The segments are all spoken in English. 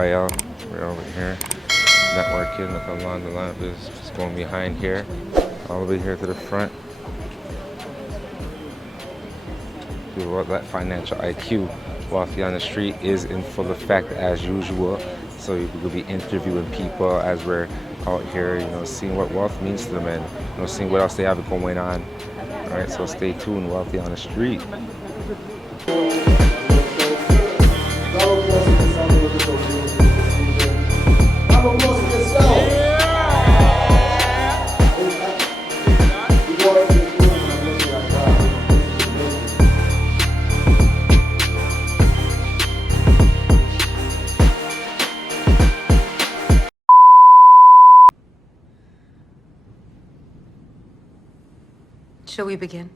EYL. We're over here networking. Look how long the line is. Just going behind here, all the way here to the front. That financial IQ, Wealthy on the Street, is in full effect as usual. So we'll be interviewing people as we're out here, seeing what wealth means to them and seeing what else they have going on. All right, so stay tuned. Wealthy on the Street. Shall we begin?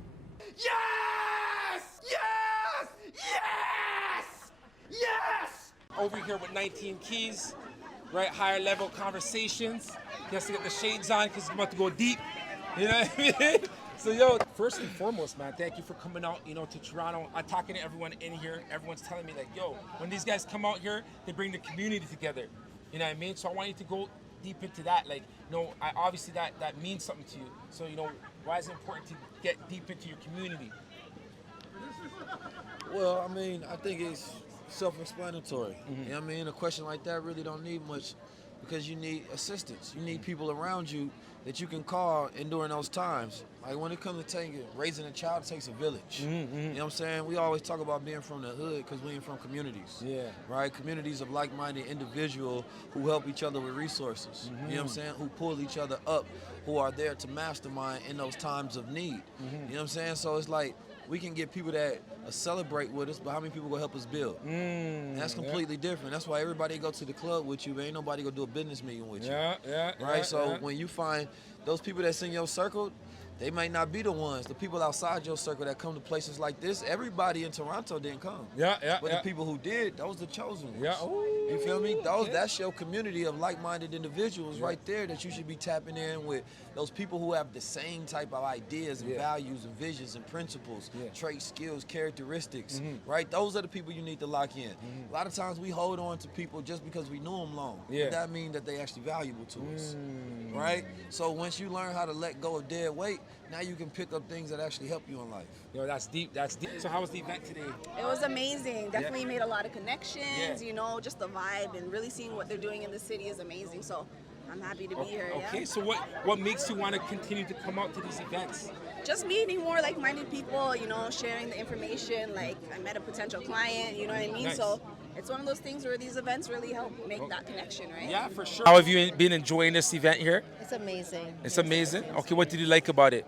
Yes! Yes! Yes! Yes! Over here with 19 keys, right? Higher level conversations. He has to get the shades on because he's about to go deep. You know what I mean? So first and foremost, man, thank you for coming out, to Toronto. I'm talking to everyone in here. Everyone's telling me like, when these guys come out here, they bring the community together. You know what I mean? So I want you to go deep into that. Like, obviously that means something to you. So, why is it important to get deep into your community? Well, I think it's self-explanatory. You know what I mean? A question like that really don't need much because you need assistance. You need people around you that you can call in during those times. Like when it comes to raising a child, it takes a village. You know what I'm saying? We always talk about being from the hood because we ain't from communities. Yeah. Right? Communities of like-minded individuals who help each other with resources. You know what I'm saying? Who pull each other up, who are there to mastermind in those times of need. You know what I'm saying? So it's like we can get people that celebrate with us, but how many people gonna help us build? That's completely different. That's why everybody go to the club with you, but ain't nobody gonna do a business meeting with you. Right? So when you find those people that's in your circle, they might not be the ones. The people outside your circle that come to places like this, everybody in Toronto didn't come. But the people who did, those the chosen ones. You feel me? That's your community of like-minded individuals right there that you should be tapping in with. Those people who have the same type of ideas and values and visions and principles, traits, skills, characteristics, right? Those are the people you need to lock in. A lot of times we hold on to people just because we knew them long. But that means that they actually valuable to us, right? So once you learn how to let go of dead weight, now you can pick up things that actually help you in life. That's deep. That's deep. So how was the event today? It was amazing. Definitely made a lot of connections, just the vibe and really seeing what they're doing in the city is amazing. So I'm happy to be here. Okay, so what makes you want to continue to come out to these events? Just meeting more like-minded people, sharing the information. Like I met a potential client, you know what I mean? Nice. So it's one of those things where these events really help make that connection, right? Yeah, for sure. How have you been enjoying this event here? It's amazing. It's amazing? Okay, what did you like about it?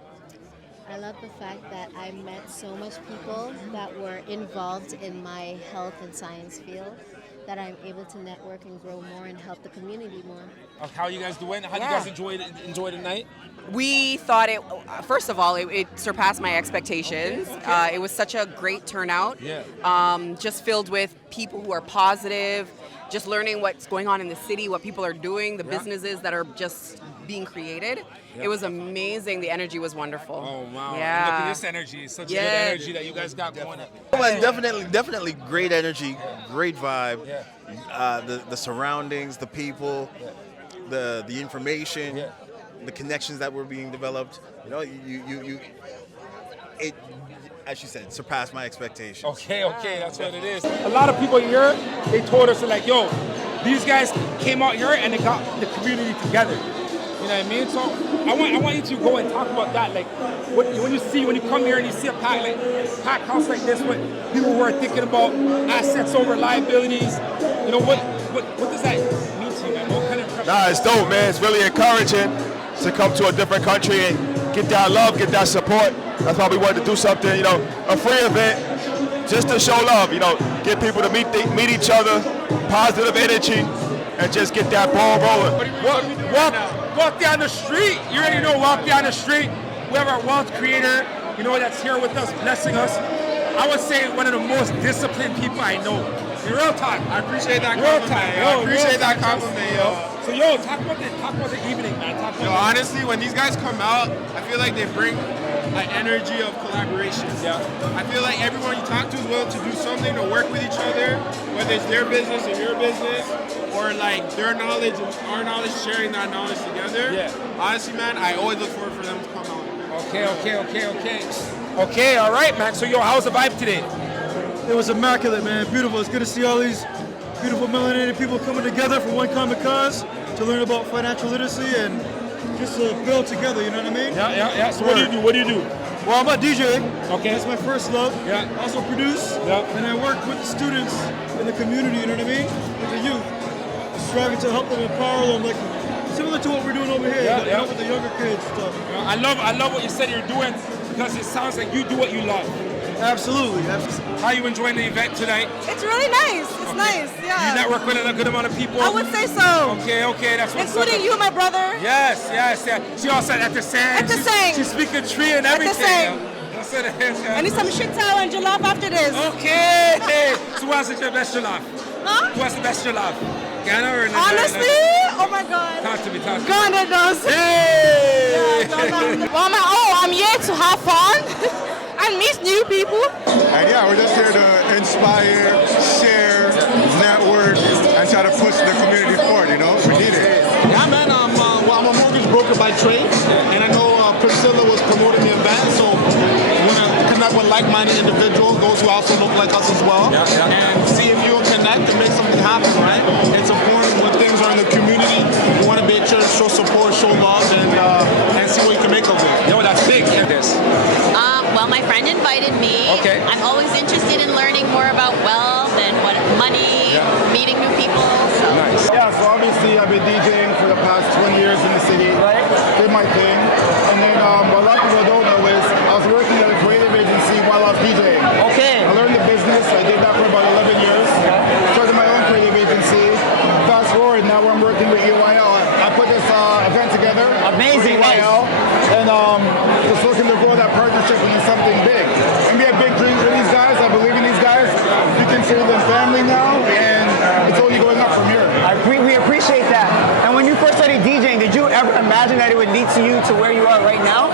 I love the fact that I met so much people that were involved in my health and science field, that I'm able to network and grow more and help the community more. How are you guys doing? How do you guys enjoy the night? We thought first of all, it surpassed my expectations. It was such a great turnout. Just filled with people who are positive, just learning what's going on in the city, what people are doing, the businesses that are just being created. It was amazing. The energy was wonderful. Oh, wow. Yeah. Look at this energy. Such good energy that you guys got going on. Well, definitely great energy, great vibe. The surroundings, the people, the information, the connections that were being developed. It, as you said, surpassed my expectations. Okay, that's what it is. A lot of people here, they told us like, these guys came out here and they got the community together. You know what I mean? So I want you to go and talk about that. Like, when you come here and you see a packed house like this, what people were thinking about assets over liabilities. What does that mean to you, man? What kind of pressure? Nah, it's dope, man. It's really encouraging to come to a different country and get that love, get that support. That's why we wanted to do something, a free event, just to show love. Get people to meet each other, positive energy, and just get that ball rolling. Walk down the street. You already know, walk down the street. We have our wealth creator, that's here with us, blessing us. I would say one of the most disciplined people I know. Real talk. I appreciate that compliment. I appreciate that compliment, yo. So, talk about the evening, man. Honestly, when these guys come out, I feel like they bring an energy of collaboration. Yeah. I feel like everyone you talk to is willing to do something to work with each other, whether it's their business and your business, or like their knowledge and our knowledge, sharing that knowledge together. Yeah. Honestly, man, I always look forward for them to come out. Okay, all right, man. So, yo, how's the vibe today? It was immaculate, man. Beautiful. It's good to see all these beautiful melanated people coming together for one common cause to learn about financial literacy and just build together, you know what I mean? Yeah. So what do you do? Well, I'm a DJ. Okay. That's my first love. Yeah. I also produce. Yeah. And I work with the students in the community, you know what I mean? With the youth. Striving to help them, empower them, like similar to what we're doing over here, but with the younger kids stuff. I love what you said you're doing because it sounds like you do what you love. Absolutely. How are you enjoying the event tonight? It's really nice. It's nice, yeah. You network with a good amount of people? I would say so. Okay, that's what's including you, my brother. Yes. She also at the same. At the same. She's speaking tree and everything. At the same. I need some shit towel and jollof after this. Okay. So who has the best jollof? Huh? Who has the best jollof? Ghana or Honestly? Oh my God. Talk to me. Ghana does. Hey! Yeah, I'm here to have fun and meet new people. And yeah, we're just here to inspire, share, network, and try to push the community forward, you know? We need it. Yeah, man, I'm a mortgage broker by trade, and I know Priscilla was promoting the event, so we want to connect with like-minded individuals, those who also look like us as well, and see if you'll connect and make something happen, right? It's important when things are in the community, you want to be sure to show support, show love, and see what you can make of it. Yo, that's big. Well, my friend invited me. Okay. I'm always interested in learning more about wealth and what money, meeting new people. So. Nice. Yeah, so obviously I've been DJing for the past 20 years in the city. Right. Did my thing. And then what a lot of people don't know is I was working at a creative agency while I was DJing. Okay. I learned the business. I did that for about 11 years. Started my own creative agency. Fast forward, now I'm working with EYL. I put this event together. Amazing. For EYL. And just looking to grow that partnership into something big. And we have big dreams for these guys. I believe in these guys. You consider them family now, and it's only going up from here. We appreciate that. And when you first started DJing, did you ever imagine that it would lead to you to where you are right now?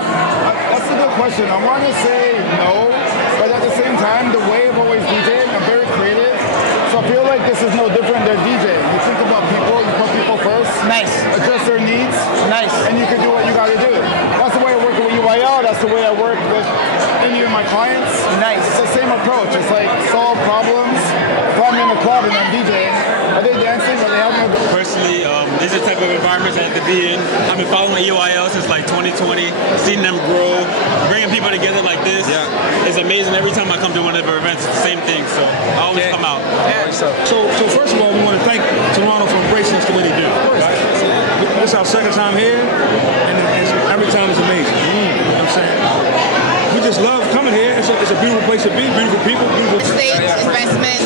That's a good question. I want to say no, but at the same time, the way I've always DJed, I'm very creative. So I feel like this is no different than DJing. You think about people, you put people first. Nice. Address their needs. Nice. And you can do what you got to do. That's the way I work with EYL. That's the way I work with any of my clients. Nice. It's the same approach. It's like solve problems. If I'm in a club and I'm DJing, are they dancing? Are they having a good? Personally, these are the type of environments I have to be in. I've been following EYL since like 2020, seeing them grow, bringing people together like this. It's amazing. Every time I come to one of their events, it's the same thing. So I always come out. So first of all, we want to thank Toronto for embracing us the way they do. Right? This is our second time here, and every time it's amazing. You know what I'm saying? We just love coming here. It's a beautiful place to be, beautiful people, beautiful Estate, investment,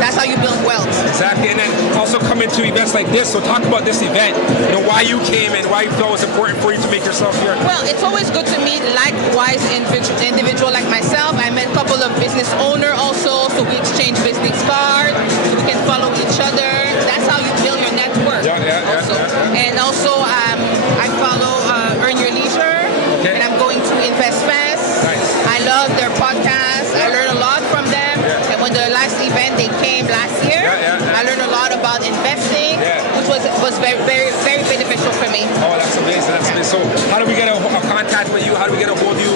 that's how you build wealth. Exactly, and then also coming to events like this. So talk about this event. You know, why you came and why you felt it was important for you to make yourself here. Well, it's always good to meet likewise individual like myself. I met a couple of business owner also, so we exchange business cards. We can follow each other. That's how you build your network. And also, I follow Earn Your Leisure, and I'm going to Invest Fest. I love their podcast. I learned a lot from them. And when the last event they came last year, I learned a lot about investing, which was very, very, very beneficial for me. Oh, that's amazing. That's amazing. So how do we get a contact with you? How do we get a hold of you?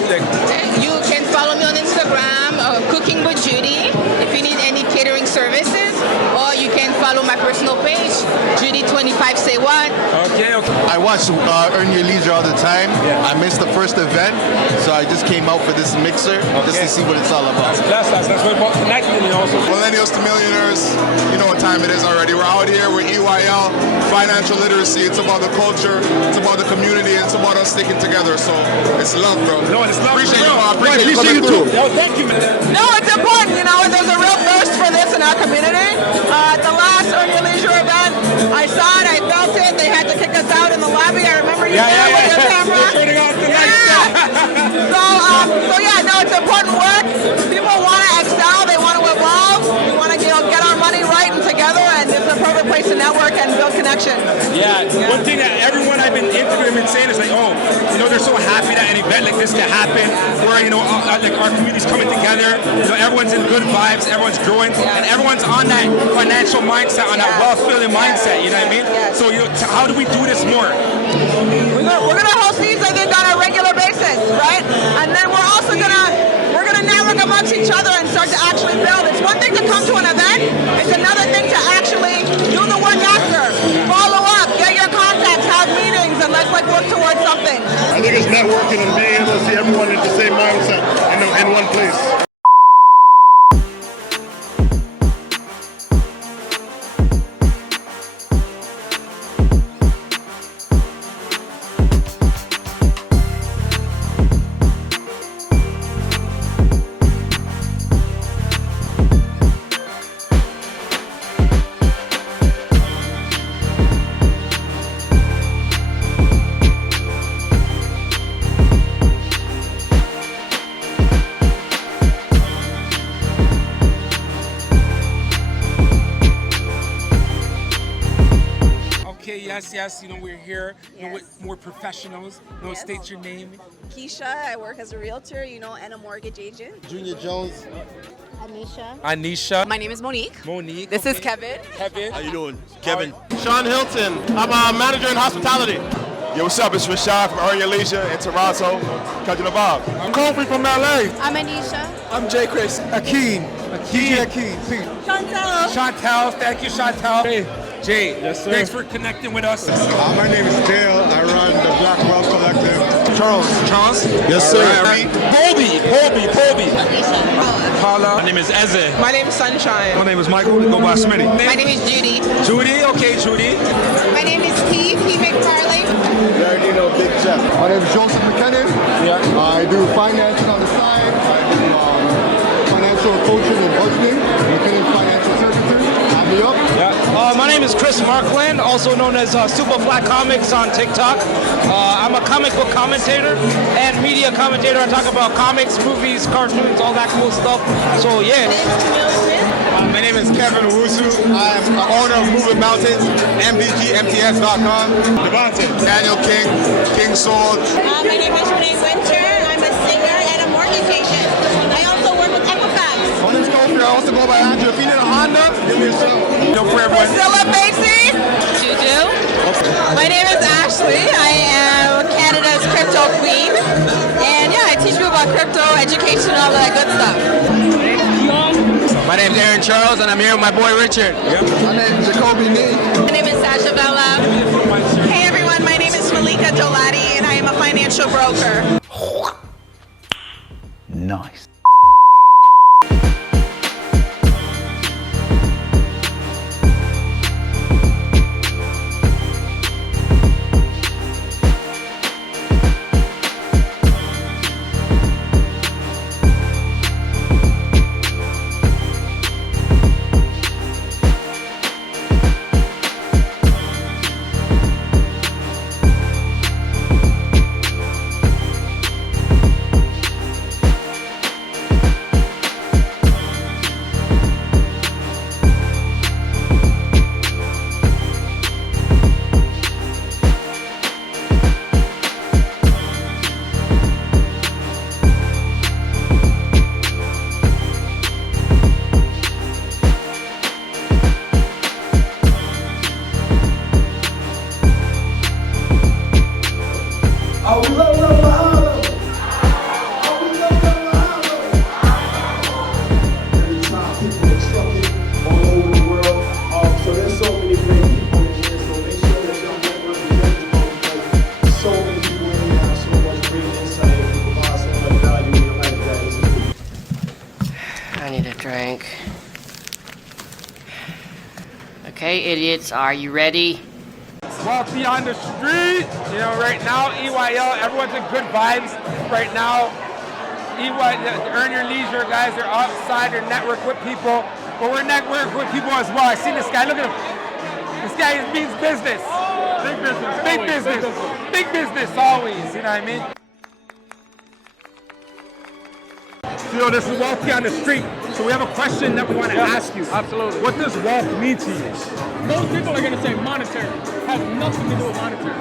You can follow me on Instagram, Cooking with Judy, if you need any catering services, or you can follow my personal page, Judy25 Say What. Okay. I watch Earn Your Leisure all the time. I missed the first event, so I just came out for this mixer just to see what it's all about. That's what about connecting, you know. Millennials to millionaires, you know what time it is already. We're out here with EYL, financial literacy. It's about the culture, it's about the community, it's about us sticking together. So it's love, bro. No, it's love. Appreciate you, bro. appreciate you coming through. Yo, thank you, man. No, it's important. You know, there's a real thirst for this in our community. At the last Earn Your Leisure event, I saw it, I felt it. They had to kick us out in the lobby. I remember you there with your camera. So yeah, no, it's important work. People want to excel. They want to evolve. We want to get our money right and together, and it's a perfect place to network and build connection. Yeah. One thing that everyone I've been interviewing been saying is like, oh, you know, they're so happy that an event like this to happen, where like our community's coming together. Everyone's in good vibes, everyone's growing, and everyone's on that financial mindset, on that wealth-building mindset. You know what I mean? So how do we do this more? We're gonna host these, I think, on a regular basis, right? And then we're also gonna network amongst each other and start to actually build. It's one thing to come to an event; it's another thing to actually do the work after. Follow up, get your contacts, have meetings, and let's work towards something. I think it's networking and being able to see everyone in the same mindset in one place. Yes, we're here with more professionals. State your name. Keisha, I work as a realtor, and a mortgage agent. Junior Jones. Anisha. My name is Monique. This is Kevin. How you doing? Kevin. Sean Hilton. I'm a manager in hospitality. Yo, what's up? It's Rashad from Earn Your Leisure in Toronto. Catching the vibe. I'm Kofi from LA. I'm Anisha. I'm Jay Chris. Akeem. DJ Akeem. Chantel. Thank you, Chantel. Hey. Jay, yes, sir. Thanks for connecting with us. My name is Dale. I run the Black Wealth Collective. Charles. Yes, sir. Colby. Paula. My name is Eze. My name is Sunshine. My name is Michael. Go by Smitty. My name is Judy. Judy, okay, Judy. My name is P McFarlane. You already know Big Jeff. My name is Joseph McKinnon. Yeah. I do financing on the side. I do financial coaching and budgeting. McKinnon Financial Services. Have me up. My name is Chris Markland, also known as Super Flat Comics on TikTok. I'm a comic book commentator and media commentator. I talk about comics, movies, cartoons, all that cool stuff. So yeah. My name is Kevin Owusu. I'm the owner of Moving Mountains, MBGMTS.com. Devontae. Daniel King, King Sword. My name is Renee Winter. I'm a singer and a mortgage agent. I also work with Equifax. My name is Kofi. I also go by Andrew. If you need a Honda, give me a show. Priscilla Macy. Juju. My name is Ashley. I am Canada's crypto queen. And I teach people about crypto, education, and all that good stuff. My name is Aaron Charles, and I'm here with my boy Richard. My name is Jacoby Nee. My name is Sasha Bella. Hey everyone, my name is Malika Dolati, and I am a financial broker. Nice. Drink. Okay, idiots, are you ready? Wealthy on the street. Right now, EYL, everyone's in good vibes. Right now, Earn Your Leisure guys are outside, they're network with people. But we're network with people as well. I see this guy, look at him. This guy means business. Big business. Big business. Big business always, you know what I mean? This is Wealthy on the street. So we have a question that we want to ask you. Absolutely. What does wealth mean to you? Most people are going to say monetary. Has nothing to do with monetary,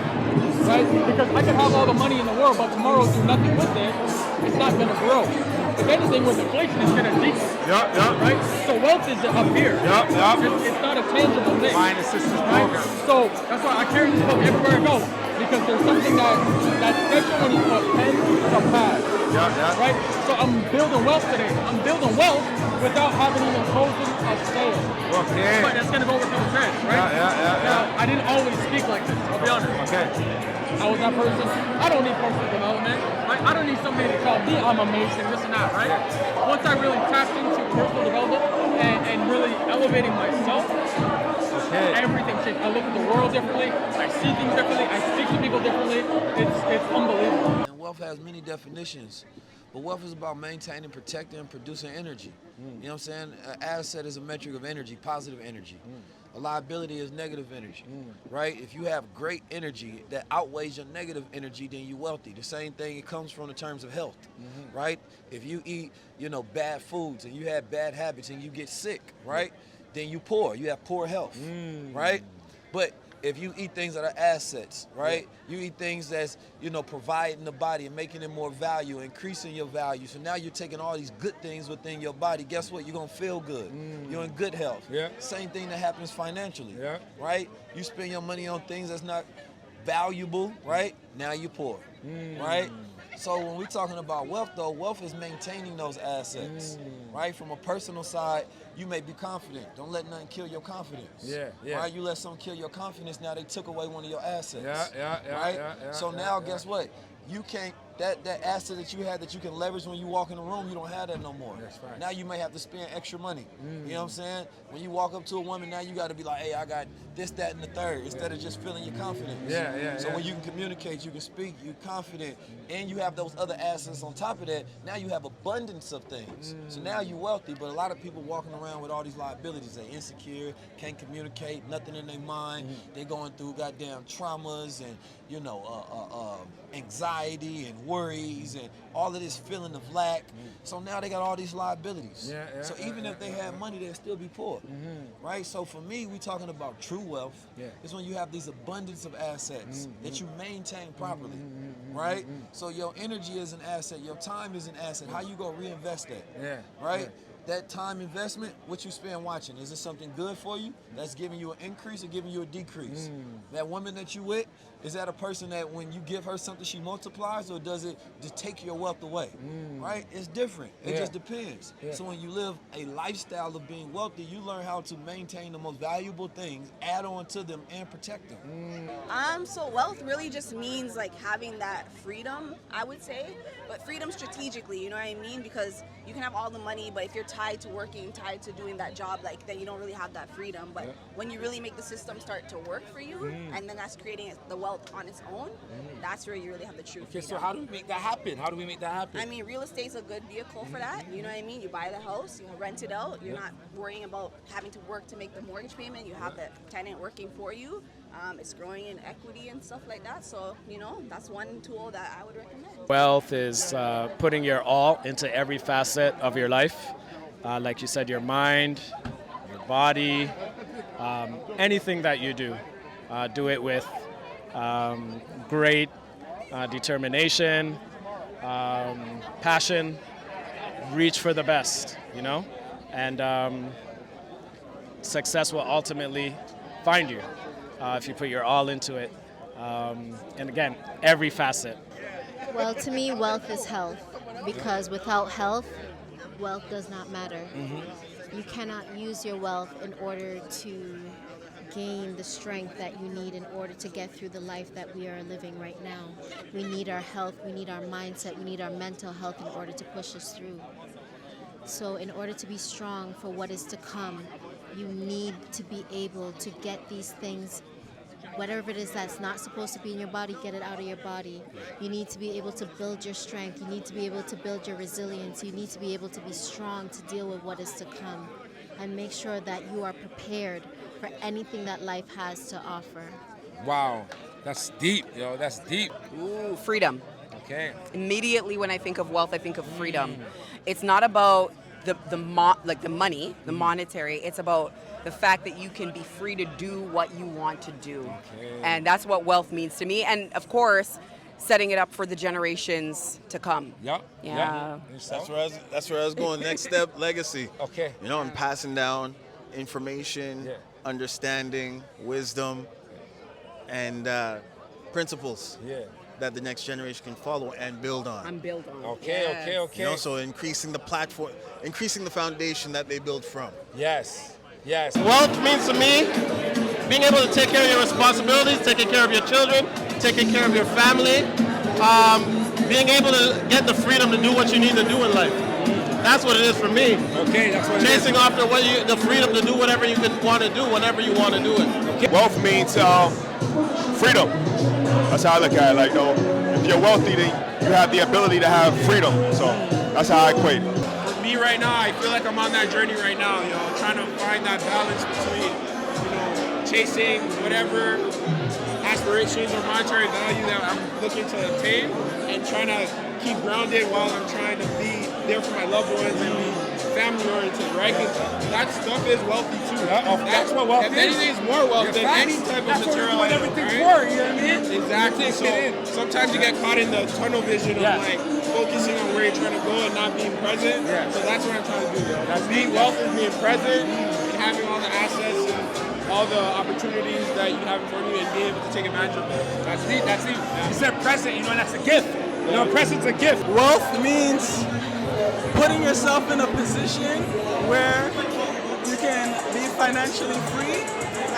right? Because I can have all the money in the world, but tomorrow do nothing with it. It's not going to grow. If anything, with inflation, it's going to decrease. Yeah. Right? So wealth is up here. Yeah. It's not a tangible thing. Line assistance right? program. So that's why I carry this book everywhere I go. Because there's something that's special when you put pen to pad. Yeah. Right? So I'm building wealth today. I'm building wealth without having even closing a sale. Okay. But that's gonna go over to the trench, right? Yeah. Now, I didn't always speak like this, I'll be honest. Okay. I was that person. I don't need personal development, right? I don't need somebody to tell me I'm amazing, this and that, right? Once I really tapped into personal development and really elevating myself, everything changed. I look at the world differently, I see things differently, I speak to people differently. It's unbelievable. And wealth has many definitions, but wealth is about maintaining, protecting, and producing energy. You know what I'm saying? An asset is a metric of energy, positive energy. A liability is negative energy, right? If you have great energy that outweighs your negative energy, then you're wealthy. The same thing, it comes from the terms of health, right? If you eat, bad foods and you have bad habits and you get sick, right? Then you poor. You have poor health, right? But if you eat things that are assets, right? You eat things that's, providing the body and making it more value, increasing your value. So now you're taking all these good things within your body. Guess what? You're going to feel good. You're in good health. Yeah. Same thing that happens financially, Yeah. right? You spend your money on things that's not valuable, right? Now you're poor, right? So when we're talking about wealth, though, wealth is maintaining those assets, right? From a personal side, you may be confident. Don't let nothing kill your confidence. Yeah. Right? You let something kill your confidence, now they took away one of your assets. Yeah. Right? So now, guess what? You can't, that asset that you had that you can leverage when you walk in the room, you don't have that no more. That's right. Now you may have to spend extra money. You know what I'm saying? When you walk up to a woman, now you got to be like, hey, I got this, that, and the third, instead of just feeling your confidence. So when you can communicate, you can speak, you're confident, and you have those other assets on top of that, now you have abundance of things. So now you're wealthy, but a lot of people walking around with all these liabilities. They're insecure, can't communicate, nothing in their mind. They're going through goddamn traumas and, anxiety and worries and all of this feeling of lack. So now they got all these liabilities. So even if they had money, they'd still be poor. Right? So for me, we're talking about true wealth. It's when you have these abundance of assets that you maintain properly. Right? So your energy is an asset, your time is an asset. How you gonna reinvest that? Right? That time investment, what you spend watching, is it something good for you that's giving you an increase or giving you a decrease? That woman that you with, is that a person that when you give her something she multiplies, or does it just take your wealth away? Right? It's different. It just depends. So when you live a lifestyle of being wealthy, you learn how to maintain the most valuable things, add on to them, and protect them. So wealth really just means like having that freedom, I would say, but freedom strategically, you know what I mean? Because you can have all the money, but if you're tied to working, tied to doing that job, like then you don't really have that freedom. But when you really make the system start to work for you, and then that's creating the wealth on its own, that's where you really have the true freedom. So how do we make that happen? I mean, real estate's a good vehicle for that. You know what I mean? You buy the house, you rent it out. You're not worrying about having to work to make the mortgage payment. You have the tenant working for you. It's growing in equity and stuff like that. So, that's one tool that I would recommend. Wealth is putting your all into every facet of your life. Like you said, your mind, your body, anything that you do. Do it with great determination, passion, reach for the best, and success will ultimately find you if you put your all into it. And again, every facet. Well, to me, wealth is health, because without health, wealth does not matter. You cannot use your wealth in order to gain the strength that you need in order to get through the life that we are living right now. We need our health, we need our mindset, we need our mental health in order to push us through. So in order to be strong for what is to come, you need to be able to get these things, whatever it is that's not supposed to be in your body, get it out of your body. You need to be able to build your strength. You need to be able to build your resilience. You need to be able to be strong to deal with what is to come, and make sure that you are prepared for anything that life has to offer. Wow, that's deep, that's deep. Ooh, freedom. Okay. Immediately when I think of wealth, I think of freedom. It's not about the money, the monetary. It's about the fact that you can be free to do what you want to do. And that's what wealth means to me. And of course, setting it up for the generations to come. Yeah. That's where I was going. Next step, legacy. Okay. You know, I'm passing down information, understanding, wisdom, and principles that the next generation can follow and build on. Okay. You know, so increasing the platform, increasing the foundation that they build from. Yes. Wealth means to me being able to take care of your responsibilities, taking care of your children, taking care of your family, being able to get the freedom to do what you need to do in life. That's what it is for me. Okay, that's what it is. Chasing after the freedom to do whatever you want to do whenever you want to do it. Okay. Wealth means freedom. That's how I look at it. Like, if you're wealthy, then you have the ability to have freedom. So that's how I equate it. For me right now, I feel like I'm on that journey right now, trying to find that balance between, chasing whatever aspirations or monetary value that I'm looking to obtain and trying to keep grounded while I'm trying to be there for my loved ones and be family oriented, right? Because that stuff is wealthy too. That's what wealth is. If anything is more wealth than any type of material item, everything's right? for, you know what I mean? Exactly. So sometimes you get caught in the tunnel vision of like focusing on where you're trying to go and not being present. So that's what I'm trying to do. Being wealth is being present and having all the assets and all the opportunities that you have in front of you and being able to take advantage of them. That's deep. You said present, and that's a gift. Present's a gift. Wealth means putting yourself in a position where you can be financially free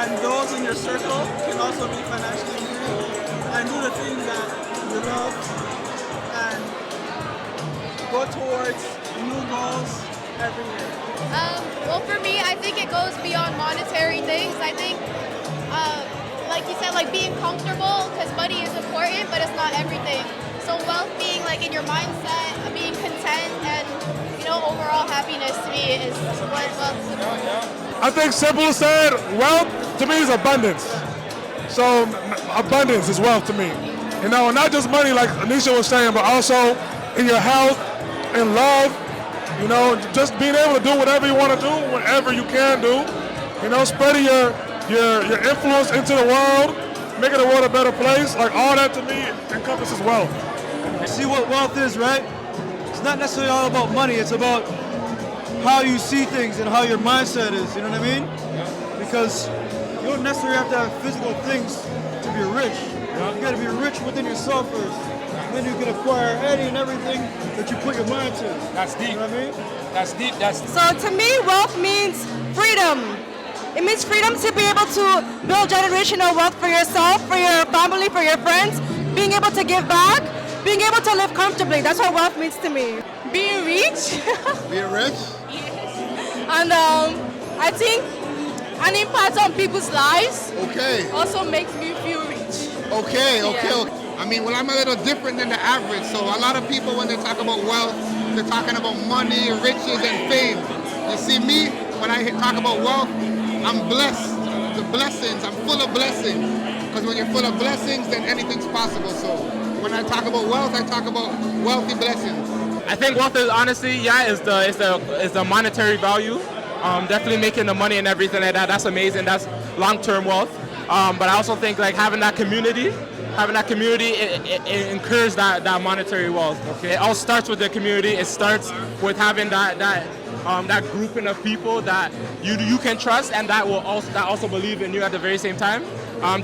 and those in your circle can also be financially free and do the things that you love and go towards new goals every year. Well, for me, I think it goes beyond monetary things. I think, like you said, like being comfortable, because money is important, but it's not everything. So wealth being like in your mindset, being content, and overall happiness to me is what wealth is about. I think simple said, wealth to me is abundance. So abundance is wealth to me. Not just money like Anisha was saying, but also in your health, in love, just being able to do whatever you want to do, whatever you can do. Spreading your influence into the world, making the world a better place. Like all that to me encompasses wealth. See what wealth is, right? It's not necessarily all about money. It's about how you see things and how your mindset is. You know what I mean? Because you don't necessarily have to have physical things to be rich. You got to be rich within yourself first. And then you can acquire any and everything that you put your mind to. That's deep. You know what I mean? That's deep. So to me, wealth means freedom. It means freedom to be able to build generational wealth for yourself, for your family, for your friends, being able to give back, being able to live comfortably. That's what wealth means to me. Being rich. Being rich? And I think an impact on people's lives also makes me feel rich. Okay. I mean, well, I'm a little different than the average. So a lot of people, when they talk about wealth, they're talking about money, riches, and fame. You see, me, when I talk about wealth, I'm blessed. The blessings, I'm full of blessings. Because when you're full of blessings, then anything's possible. So when I talk about wealth, I talk about wealthy blessings. I think wealth is honestly, is the monetary value. Definitely making the money and everything like that. That's amazing. That's long-term wealth. But I also think like having that community, it incurs that monetary wealth. Okay. It all starts with the community. It starts with having that grouping of people that you can trust and that also believe in you at the very same time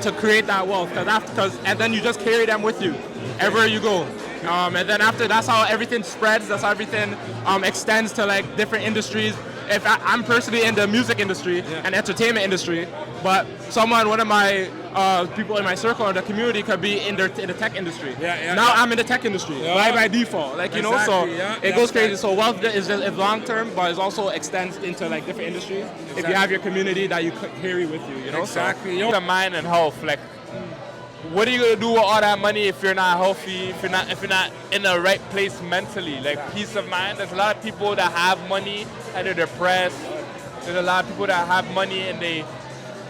to create that wealth. And then you just carry them with you everywhere you go. And then after, that's how everything spreads. That's how everything extends to like different industries. If I'm personally in the music industry and entertainment industry, but one of my people in my circle or the community could be in the tech industry. Now I'm in the tech industry by default, so it goes crazy. So wealth is long term, but it also extends into like different industries. If you have your community that you carry with you, Exactly. So, the mind and health, like. What are you gonna do with all that money if you're not healthy? If you're not in the right place mentally? Like peace of mind. There's a lot of people that have money and they're depressed. There's a lot of people that have money and they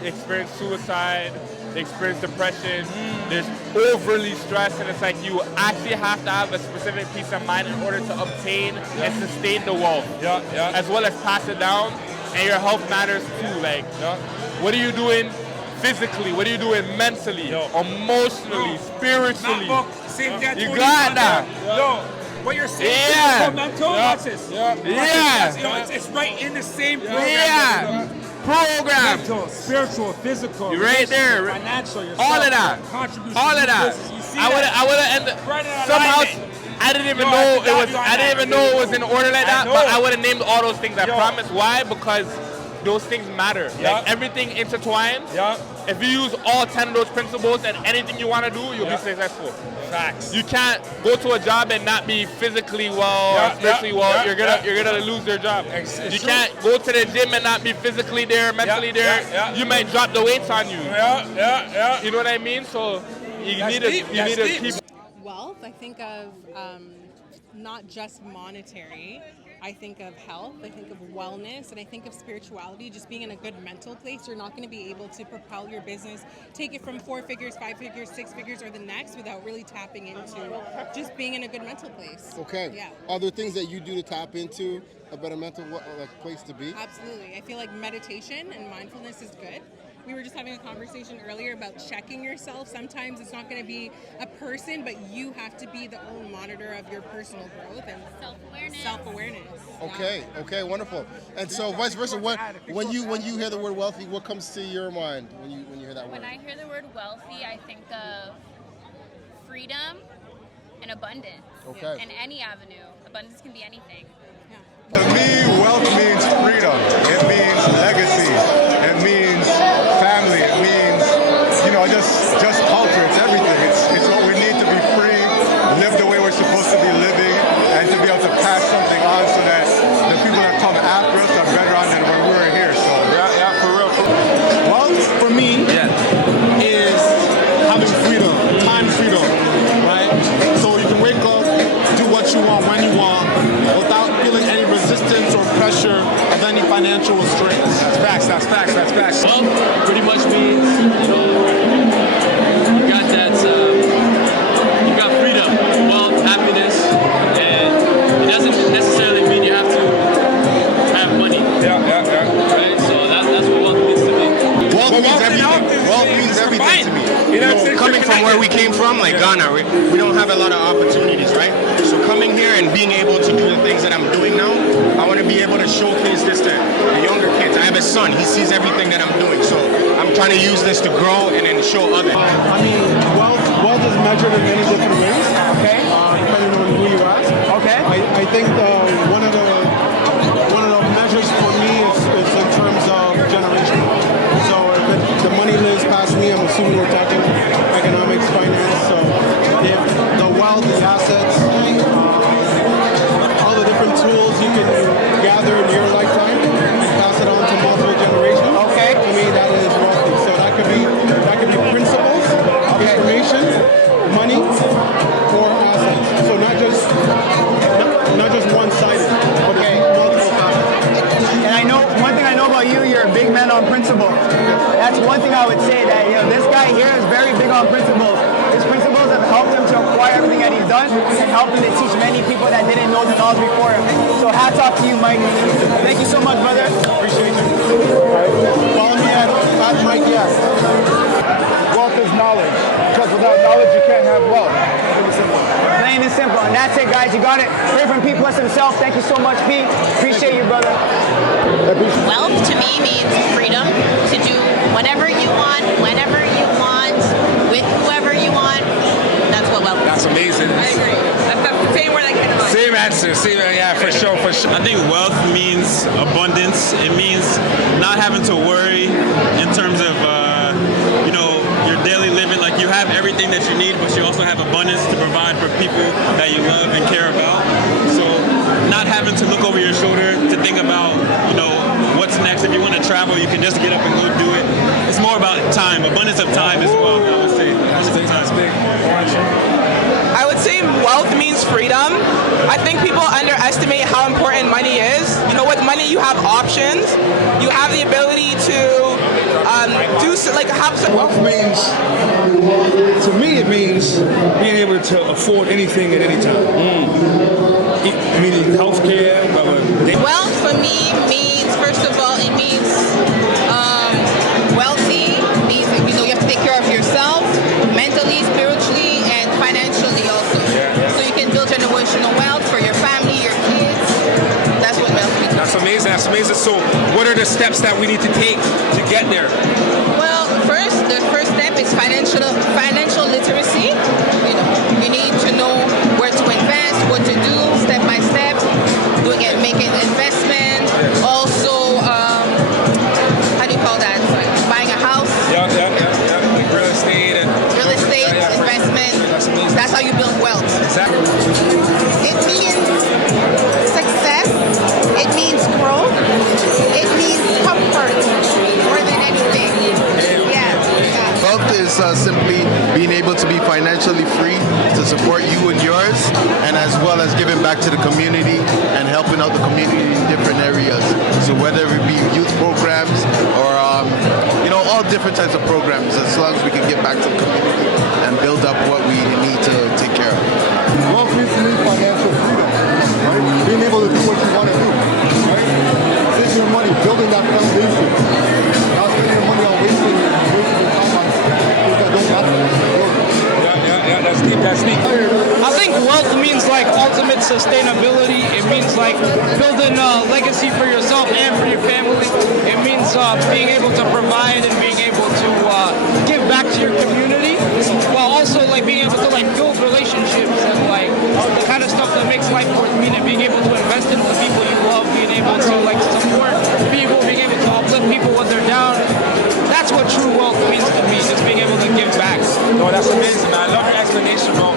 experience suicide. they experience depression, there's overly stressed, and it's like you actually have to have a specific peace of mind in order to obtain and sustain the wealth, as well as pass it down. And your health matters too. Like, what are you doing physically? What are you doing mentally, emotionally, spiritually? You got that. What you're saying is mental. Watch this. It's right in the same program. Program. Mental, spiritual, physical. You're right there. Financial. Yourself, all of that. Contribution. All of that. I would have ended somehow. I didn't even know it was. I didn't even know it was in order like that. But I would have named all those things. I promise. Why? Because those things matter. Like everything intertwines. If you use all 10 of those principles and anything you want to do, you'll be successful. Facts. You can't go to a job and not be physically well or spiritually well. You're gonna lose your job. You can't go to the gym and not be physically there, mentally there. You might drop the weights on you. You know what I mean? So you need to keep. Wealth, I think of not just monetary. I think of health, I think of wellness, and I think of spirituality, just being in a good mental place. You're not going to be able to propel your business, take it from 4 figures, 5 figures, 6 figures, or the next without really tapping into just being in a good mental place. Okay. Yeah. Are there things that you do to tap into a better mental place to be? Absolutely. I feel like meditation and mindfulness is good. We were just having a conversation earlier about checking yourself. Sometimes it's not going to be a person, but you have to be the own monitor of your personal growth and self-awareness. Okay, wonderful. And so vice versa, when you hear the word wealthy, what comes to your mind when you hear that word? When I hear the word wealthy, I think of freedom and abundance. Okay. In any avenue. Abundance can be anything. To me, wealth means freedom. It means legacy. It means family. It means, just culture. It's everything. It's what we need to be free, live the way we're supposed to be living, and to be able to pass something on so that the people that come after us are better on than when we were here. So for real. Wealth for me is having freedom, time freedom, right? So you can wake up, do what you want when you want, without feeling any resistance or pressure of any financial restraints. That's facts. Wealth pretty much means, you got that, you got freedom, wealth, happiness, and it doesn't necessarily mean you have to have money. Right? So that's what wealth means to me. Wealth means everything. Wealth means everything to me. Coming from where we came from, like Ghana, we don't have a lot of opportunities, right? So coming here and being able to do the things that I'm doing now, I want to be able to showcase this to the younger kids. I have a son, he sees everything that I'm doing, so I'm trying to use this to grow and then show others. I mean, wealth is measured in many different ways. Okay. Depending on who you ask. Okay. I think one of the measures for me is in terms of generation. So if the money lives past me, I'm assuming we're talking economics, finance. So if the wealth, the assets, all the different tools you can gather in your lifetime and pass it on to multiple generations. Okay. To me, that is wealthy. So that could be principles, information, money, or assets. So not just one-sided. Okay. Multiple facets. And I know one thing I know about you, you're a big man on principle. That's one thing I would say, that this guy here is very big on principles. His principles have helped him to acquire everything that he's done and helped him to teach many people that didn't know the knowledge before him. So hats off to you, Mike. Thank you so much, brother. Appreciate you. Follow me at Mike. Wealth is knowledge. Because without knowledge, you can't have wealth. Plain and simple. And that's it, guys. You got it. Heard from P Plus himself. Thank you so much, P. Appreciate you, brother. Wealth to me means freedom to do whatever you want, whenever you want, with whoever you want. That's what wealth is. That's amazing. I agree. I've got the same word I came to mind. Same answer. Yeah, for sure. I think wealth means abundance. It means not having to worry in terms of, your daily living. Like, you have everything that you need, but you also have abundance to provide for people that you love and care about. So not having to look over your shoulder to think about, what's next. If you want to travel, you can just get up and go do it. It's more about time, abundance of time as well, I would say. That's big. I would say wealth means freedom. I think people underestimate how important money is. With money you have options. You have the ability to Wealth means, to me, it means being able to afford anything at any time. Meaning healthcare, Wealth for me means, first of all, it means wealthy means you have to take care of yourself mentally, spiritually, and financially also. So you can build generational wealth for your family, your kids. That's what wealth means. That's amazing. That's amazing. So, what are the steps that we need to take to get there? Well, the first step is financial literacy. You need to know where to invest, what to do, step by step, making investment. Also, how do you call that? Like buying a house. Yeah. Like real estate investment. That's how you build wealth. Exactly. It means success. It means growth. It means comfort more than anything. Wealth is simply being able to be financially free to support you and yours, and as well as giving back to the community and helping out the community in different areas. So whether it be youth programs or all different types of programs, as long as we can get back to the community and build up what we need to take care of. Wealth means to me financial freedom, right? Being able to do what you want to do, right? Saving your money, building that foundation. Not spending your money on wasting your time on things that don't matter. Yeah, that's deep. I think wealth means like ultimate sustainability. It means like building a legacy for yourself and for your family. It means being able to provide and being able to give back to your community, while also like being able to like build relationships and like the kind of stuff that makes life worth meaning. Being able to invest in the people you love, being able to like support people, being able to uplift people when they're down. That's what true wealth means to me, just being able to give back. No, that's amazing, man. I love your explanation, bro.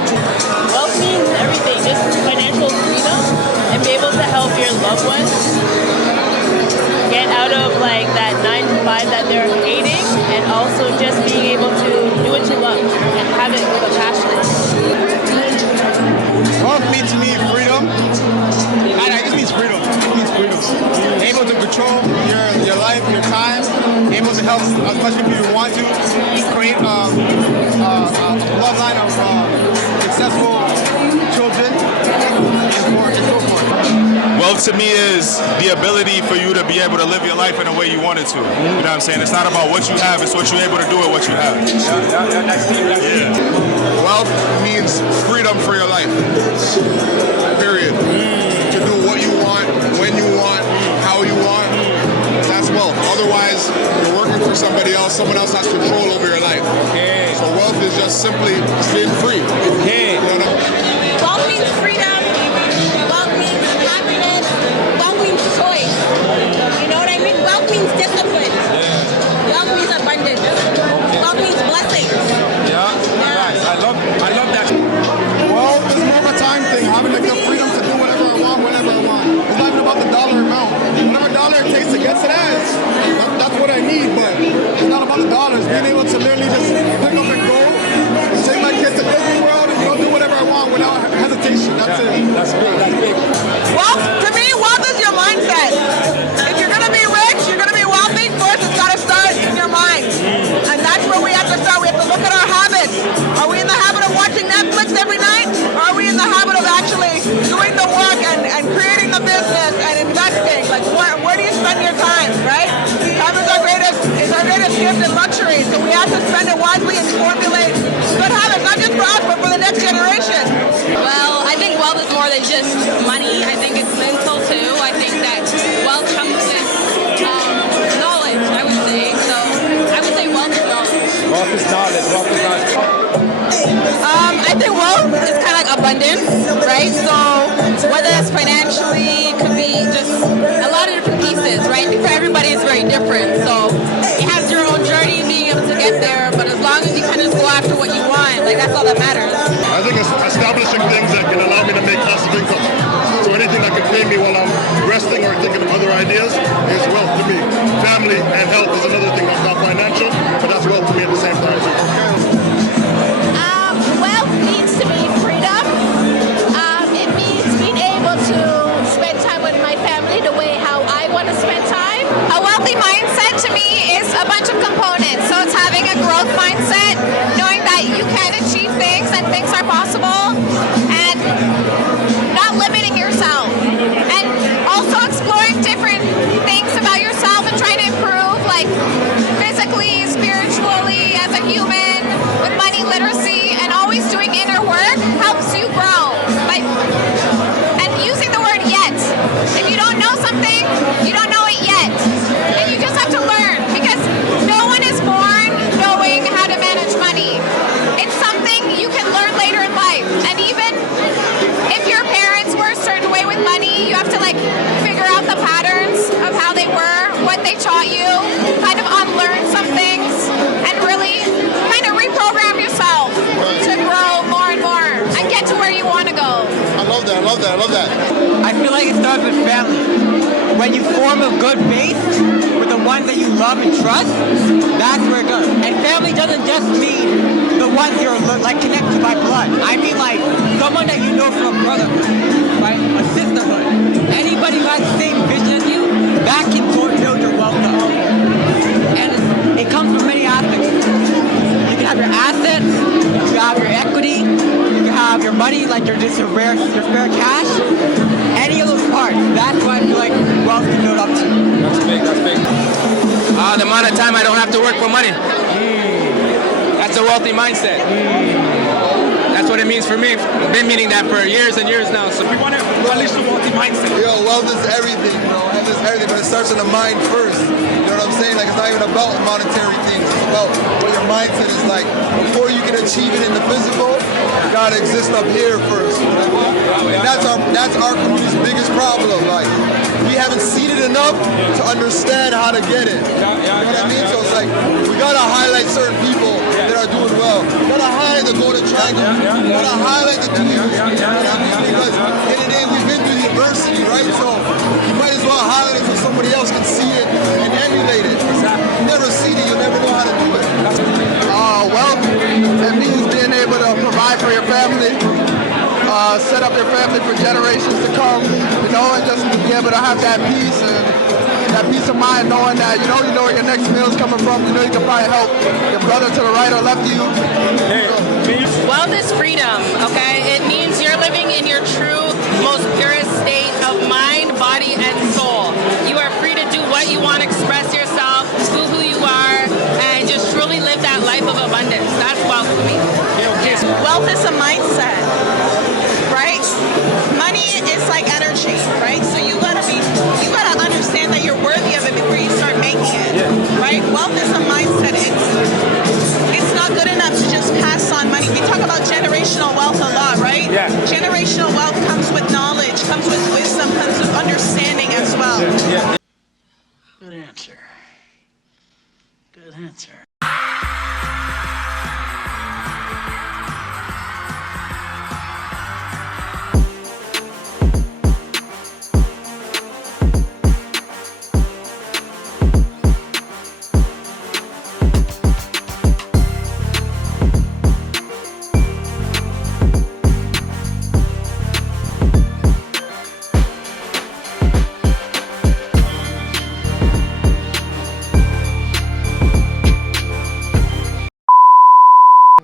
Wealth means everything, just financial freedom and be able to help your loved ones get out of like that 9 to 5 that they're hating, and also just being able to do what you love and have it with a passion. Wealth means to me freedom. It just means freedom. It means freedom. Able to control your life, your time, able to help as much people you want to, create a bloodline of successful children, and so forth. Wealth to me is the ability for you to be able to live your life in the way you want it to. You know what I'm saying? It's not about what you have, it's what you're able to do with what you have. That's deep. Wealth means freedom for your life. Period. To do what you want, when you want, how you want. That's wealth. Otherwise, you're working for somebody else. Someone else has control over your life. Okay. So wealth is just simply being free. Okay. Wealth means freedom. Wealth means happiness. Wealth means choice. You know what I mean? Wealth means discipline. Wealth means abundance. Wealth means blessings. I love that. Well, it's more of a time thing, having like the freedom to do whatever I want, whenever I want. It's not even about the dollar amount. Whatever dollar it takes to get to that, that's what I need, but it's not about the dollars. Being able to literally just pick up and go, take my kids to Disney World and go do whatever I want without hesitation. That's it. That's big. Wealth, to me, wealth is your mindset. If you're going to be rich, you're going to be wealthy, first it's got to start in your mind. And that's where we have to start. We have to look at our habits. Are we in the habit of watching Netflix every night? Or are we in the habit of actually doing the work and creating the business and investing? Like, where do you spend your time, right? Time is our greatest gift and luxury. So we have to spend it wisely and formulate good habits, not just for us, but for the next generation. Well, I think wealth is more than just money. I think it's mental too. I think that wealth comes with knowledge, I would say. So I would say wealth is knowledge. Wealth is knowledge. I think wealth is kind of like abundance, right? So whether it's financially, it could be just a lot of different pieces, right? For everybody, it's very different. So it has your own journey being able to get there, but as long as you kind of just go after what you want, like that's all that matters. I think it's establishing things that can allow me to make passive income. So anything that can pay me while I'm resting or thinking of other ideas is wealth to me. Family and health is another thing that's not financial, but that's wealth to me at the same time. Wealth means to me freedom. It means don't know something, you don't know it yet. And you just have to learn, because no one is born knowing how to manage money. It's something you can learn later in life. And even if your parents were a certain way with money, you have to like figure out the patterns of how they were, what they taught you, kind of unlearn some things, and really kind of reprogram yourself to grow more and more and get to where you want to go. I love that, I love that, I love that. I feel like it starts with family. When you form a good base with the ones that you love and trust, that's where it goes. And family doesn't just mean the ones you're like connected by blood. I mean like someone that you know from brotherhood, right? A sisterhood. Anybody who has the same vision as you, that can build your wealth up. And it comes from many aspects. You can have your assets, you can have your equity, you can have your money, like your spare cash. Any of those parts, that's what I feel like wealth can build up to. That's big, that's big. The amount of time I don't have to work for money. That's a wealthy mindset. That's what it means for me. I've been meaning that for years and years now. So we want to unleash the wealthy mindset. Yo, wealth is everything, and it's everything, but it starts in the mind first. You know what I'm saying? Like, it's not even about monetary things. It's about what your mindset is like. Before you can achieve it in the physical, you gotta exist up here first. And that's our community's biggest problem. Like, we haven't seen it enough to understand how to get it. You know what I mean? So it's like, we gotta highlight certain people that are doing well. We gotta highlight the Golden Triangle. We gotta highlight the dudes. You know what I mean? Because in the day, we've been through the adversity, right? So you might as well highlight it so somebody else can see it and emulate it. You never seen it, you'll never know how to do it. Wealth, it means being able to provide for your family, set up your family for generations to come, you know, and just to be able to have that peace and that peace of mind, knowing that you know where your next meal is coming from. You know you can probably help your brother to the right or left of you. Wealth is freedom, okay? It means you're living in your true, most purest state of mind, body, and soul. You are free to do what you want, express yourself, do who you are, and just truly live that life of abundance. That's wealth for me. Wealth is a mindset, right? Money is like energy, right? So you gotta understand that you're worthy of it before you start making it, right? Wealth is a mindset. It's not good enough to just pass on money. We talk about generational wealth a lot, right? Yeah. Generational wealth comes with knowledge, comes with wisdom, comes with understanding as well. Yeah. Good answer. Good answer.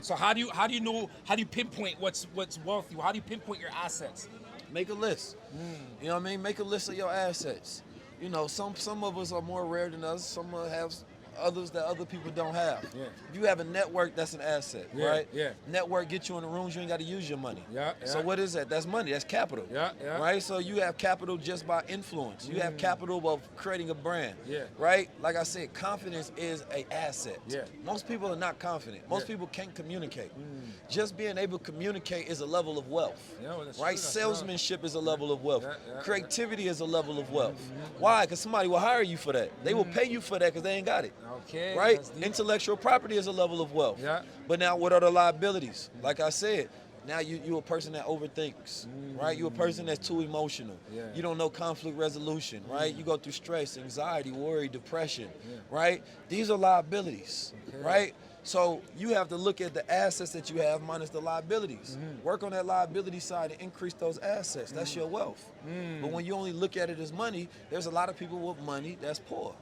So how do you pinpoint what's wealthy? How do you pinpoint your assets? Make a list. You know what I mean? Make a list of your assets. You know, some of us are more rare than others. Some have others that other people don't have. Yeah. If you have a network, that's an asset, Yeah, right? yeah. Network get you in the rooms, you ain't got to use your money. Yeah, So yeah. what is that? That's money. That's capital. Yeah, yeah. Right? So you have capital just by influence. You have capital of creating a brand. Yeah. Right? Like I said, confidence is an asset. Yeah. Most people are not confident. Most Yeah. people can't communicate. Just being able to communicate is a level of wealth. Yeah, well, that's Right? true, that's Salesmanship is a level of wealth. Yeah, yeah, Creativity is a level of wealth. Why? Because somebody will hire you for that. They will pay you for that because they ain't got it. Okay. Right? that's deep. Intellectual property is a level of wealth. Yeah. But now what are the liabilities? Like I said, now you're a person that overthinks, right? You're a person that's too emotional. Yeah. You don't know conflict resolution, right? You go through stress, anxiety, worry, depression, right? These are liabilities, right? So you have to look at the assets that you have minus the liabilities. Work on that liability side and increase those assets. That's your wealth. But when you only look at it as money, there's a lot of people with money that's poor.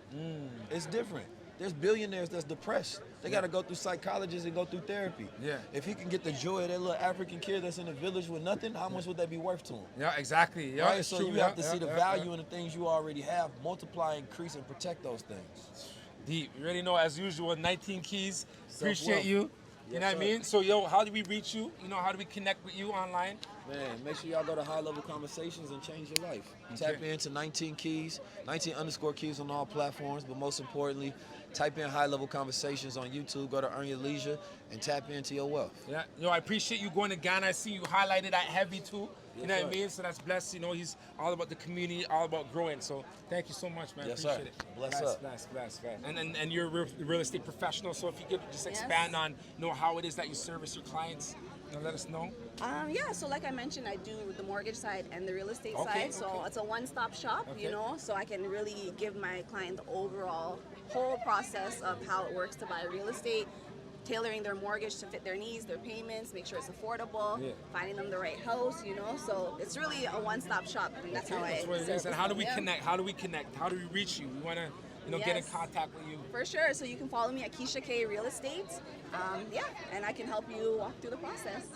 It's different. There's billionaires that's depressed. They got to go through psychologists and go through therapy. Yeah. If he can get the joy of that little African kid that's in a village with nothing, how much would that be worth to him? Yeah, exactly. Yeah, Right? it's So true. you Yeah, have to yeah, see the yeah, value yeah. in the things you already have, multiply, increase, and protect those things. Deep. You already know, as usual, 19 keys. Appreciate Self-wealth. you. You know what I mean? So, yo, how do we reach you? You know, how do we connect with you online? Man, make sure y'all go to High Level Conversations and change your life. Okay. Tap into 19 keys, 19_keys on all platforms, but most importantly, type in High Level Conversations on YouTube, go to Earn Your Leisure, and tap into your wealth. Yeah, yo, I appreciate you going to Ghana. I see you highlighted that heavy too. You know what I mean? So that's blessed. You know, he's all about the community, all about growing. So thank you so much, man. Yes, appreciate sir. it. Bless up. Bless. And you're a real estate professional. So if you could just expand on, you know, how it is that you service your clients, you know, let us know. Yeah, so like I mentioned, I do the mortgage side and the real estate side. So it's a one-stop shop, you know, so I can really give my client the overall whole process of how it works to buy real estate, tailoring their mortgage to fit their needs, their payments, make sure it's affordable, finding them the right house, you know. So it's really a one-stop shop, and that's how That's I. what it is. And how do we connect? How do we connect? How do we reach you? We want to, you know, get in contact with you. For sure. So you can follow me at Keisha K Real Estate. And I can help you walk through the process.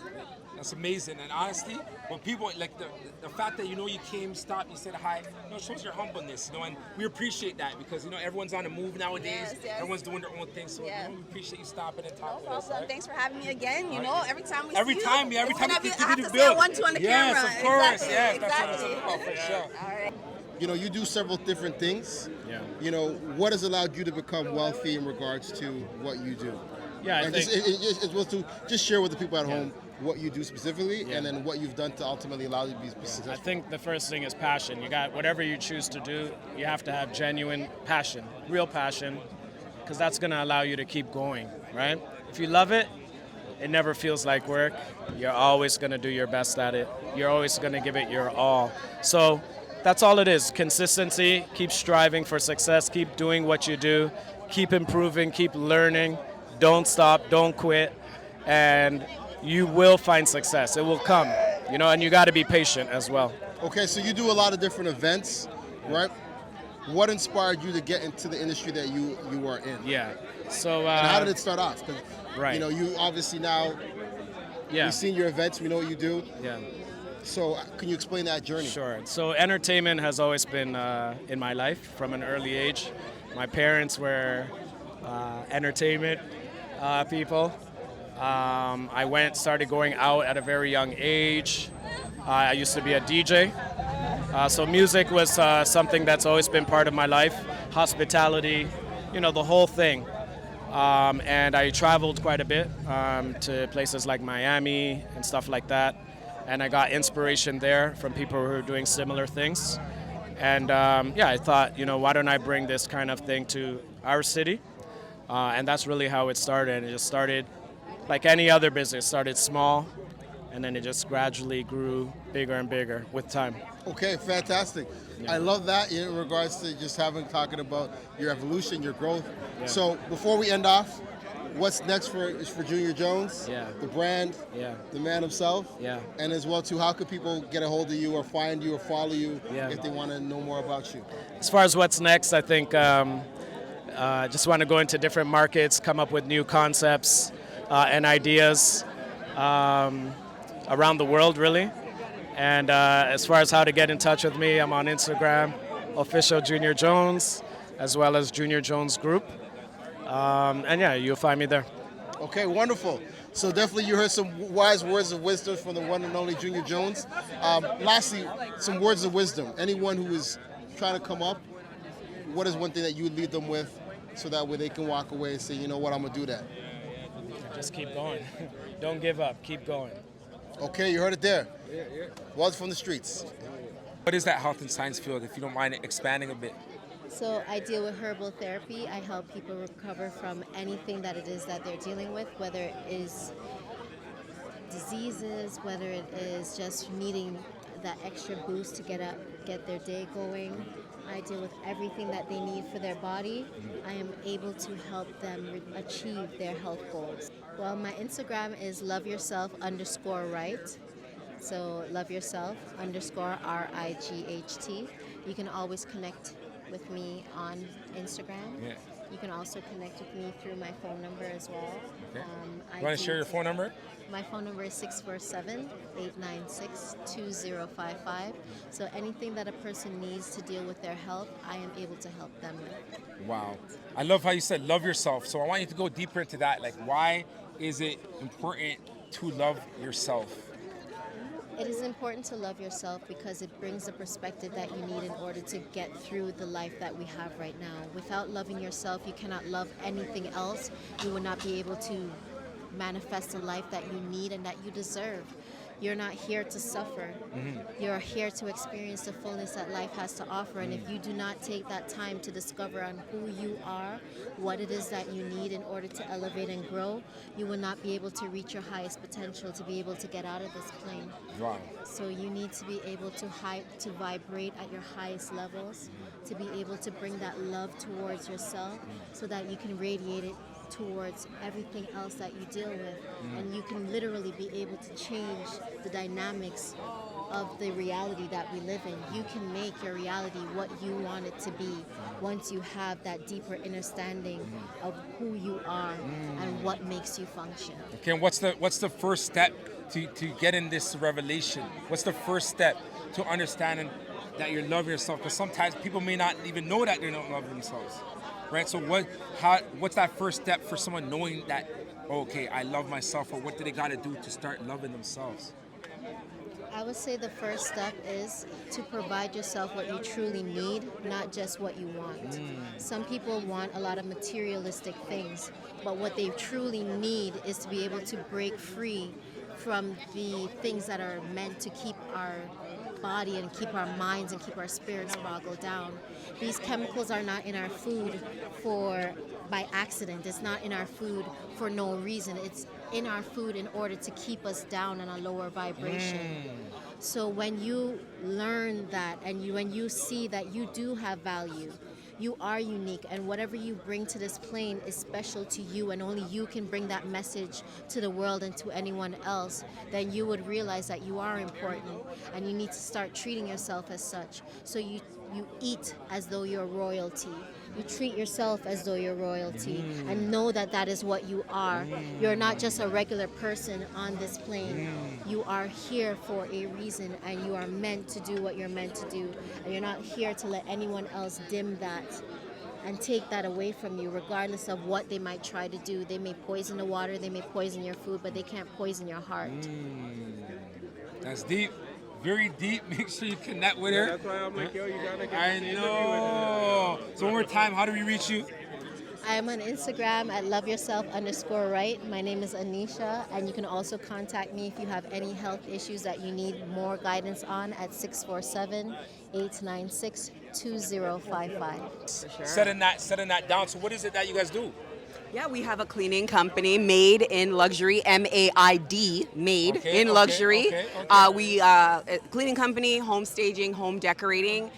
That's amazing. And honestly, when people like the fact that, you know, you came, stopped, you said hi, you know, shows your humbleness, you know, and we appreciate that because, you know, everyone's on the move nowadays. Yes. Everyone's doing their own thing. So you know, we appreciate you stopping and talking. No problem. Right? Thanks for having me again. You know, every time we every see time you, we continue I to have to build. say 1, 2 on the camera. Yes, of course. Exactly. Yes, Exactly. that's what for sure. All right. You know, you do several different things. Yeah. You know, what has allowed you to become wealthy in regards to what you do? Yeah, and it was to just share with the people at home what you do specifically, and then what you've done to ultimately allow you to be successful. I think the first thing is passion. You got whatever you choose to do, you have to have genuine passion, real passion, because that's going to allow you to keep going, right? If you love it, it never feels like work. You're always going to do your best at it. You're always going to give it your all. So that's all it is. Consistency, keep striving for success, keep doing what you do, keep improving, keep learning. Don't stop, don't quit, and you will find success. It will come, you know, and you got to be patient as well. Okay, so you do a lot of different events, right? What inspired you to get into the industry that you are in? Yeah, so... and how did it start off? Because, right. you know, you obviously now, we've seen your events, we know what you do. Yeah. So can you explain that journey? Sure. So entertainment has always been in my life from an early age. My parents were entertainment people. I started going out at a very young age. I used to be a DJ. So music was something that's always been part of my life. Hospitality, you know, the whole thing. And I traveled quite a bit to places like Miami and stuff like that. And I got inspiration there from people who are doing similar things. And I thought, you know, why don't I bring this kind of thing to our city? And that's really how it started. It just started like any other business, started small, and then it just gradually grew bigger and bigger with time. Okay, fantastic. Yeah. I love that in regards to just talking about your evolution, your growth. Yeah. So before we end off, what's next for Junior Jones? Yeah. The brand, the man himself. Yeah. And as well too, how could people get a hold of you or find you or follow you if they want to know more about you? As far as what's next, I think just want to go into different markets, come up with new concepts and ideas around the world, really. And as far as how to get in touch with me, I'm on Instagram, official Junior Jones, as well as Junior Jones Group. And you'll find me there. Okay, wonderful. So definitely you heard some wise words of wisdom from the one and only Junior Jones. Lastly, some words of wisdom. Anyone who is trying to come up, what is one thing that you would lead them with so that way they can walk away and say, you know what, I'm going to do that? Just keep going. Don't give up. Keep going. Okay, you heard it there. Words from the streets. What is that health and science field, if you don't mind expanding a bit? So I deal with herbal therapy. I help people recover from anything that it is that they're dealing with, whether it is diseases, whether it is just needing that extra boost to get their day going. I deal with everything that they need for their body. I am able to help them achieve their health goals. Well, my Instagram is loveyourself_right. So loveyourself_RIGHT. You can always connect with me on Instagram. Yeah. You can also connect with me through my phone number as well. Okay. You want to share your phone number? My phone number is 647-896-2055. So anything that a person needs to deal with their health, I am able to help them with. Wow. I love how you said love yourself. So I want you to go deeper into that. Like, why is it important to love yourself? It is important to love yourself because it brings the perspective that you need in order to get through the life that we have right now. Without loving yourself, you cannot love anything else. You will not be able to manifest the life that you need and that you deserve. You're not here to suffer. You're here to experience the fullness that life has to offer. And if you do not take that time to discover on who you are, what it is that you need in order to elevate and grow, you will not be able to reach your highest potential to be able to get out of this plane. Wow. So you need to be able to vibrate at your highest levels, to be able to bring that love towards yourself so that you can radiate it towards everything else that you deal with, and you can literally be able to change the dynamics of the reality that we live in. You can make your reality what you want it to be once you have that deeper understanding of who you are and what makes you function. Okay, and what's the first step to getting this revelation? What's the first step to understanding that you love yourself? Because sometimes people may not even know that they don't love themselves. Right, so what's that first step for someone knowing that, okay, I love myself, or what do they got to do to start loving themselves? I would say the first step is to provide yourself what you truly need, not just what you want. Some people want a lot of materialistic things, but what they truly need is to be able to break free from the things that are meant to keep our body and keep our minds and keep our spirits boggled down. These chemicals are not in our food by accident. It's not in our food for no reason. It's in our food in order to keep us down in a lower vibration. So when you learn that and when you see that you do have value, you are unique, and whatever you bring to this plane is special to you, and only you can bring that message to the world and to anyone else, then you would realize that you are important and you need to start treating yourself as such. So you eat as though you're royalty. You treat yourself as though you're royalty, and know that that is what you are. You're not just a regular person on this plane. You are here for a reason, and you are meant to do what you're meant to do. And you're not here to let anyone else dim that and take that away from you, regardless of what they might try to do. They may poison the water, they may poison your food, but they can't poison your heart. That's deep. Very deep. Make sure you connect with her. That's why I'm like, yo, you gotta get I know. So one more time, how do we reach you? I am on Instagram at loveyourself_right. My name is Anisha, and you can also contact me if you have any health issues that you need more guidance on at 647-896-2055. Setting that down. So what is it that you guys do? Yeah, we have a cleaning company, Made in Luxury, MAID, Made in Luxury. We cleaning company, home staging, home decorating,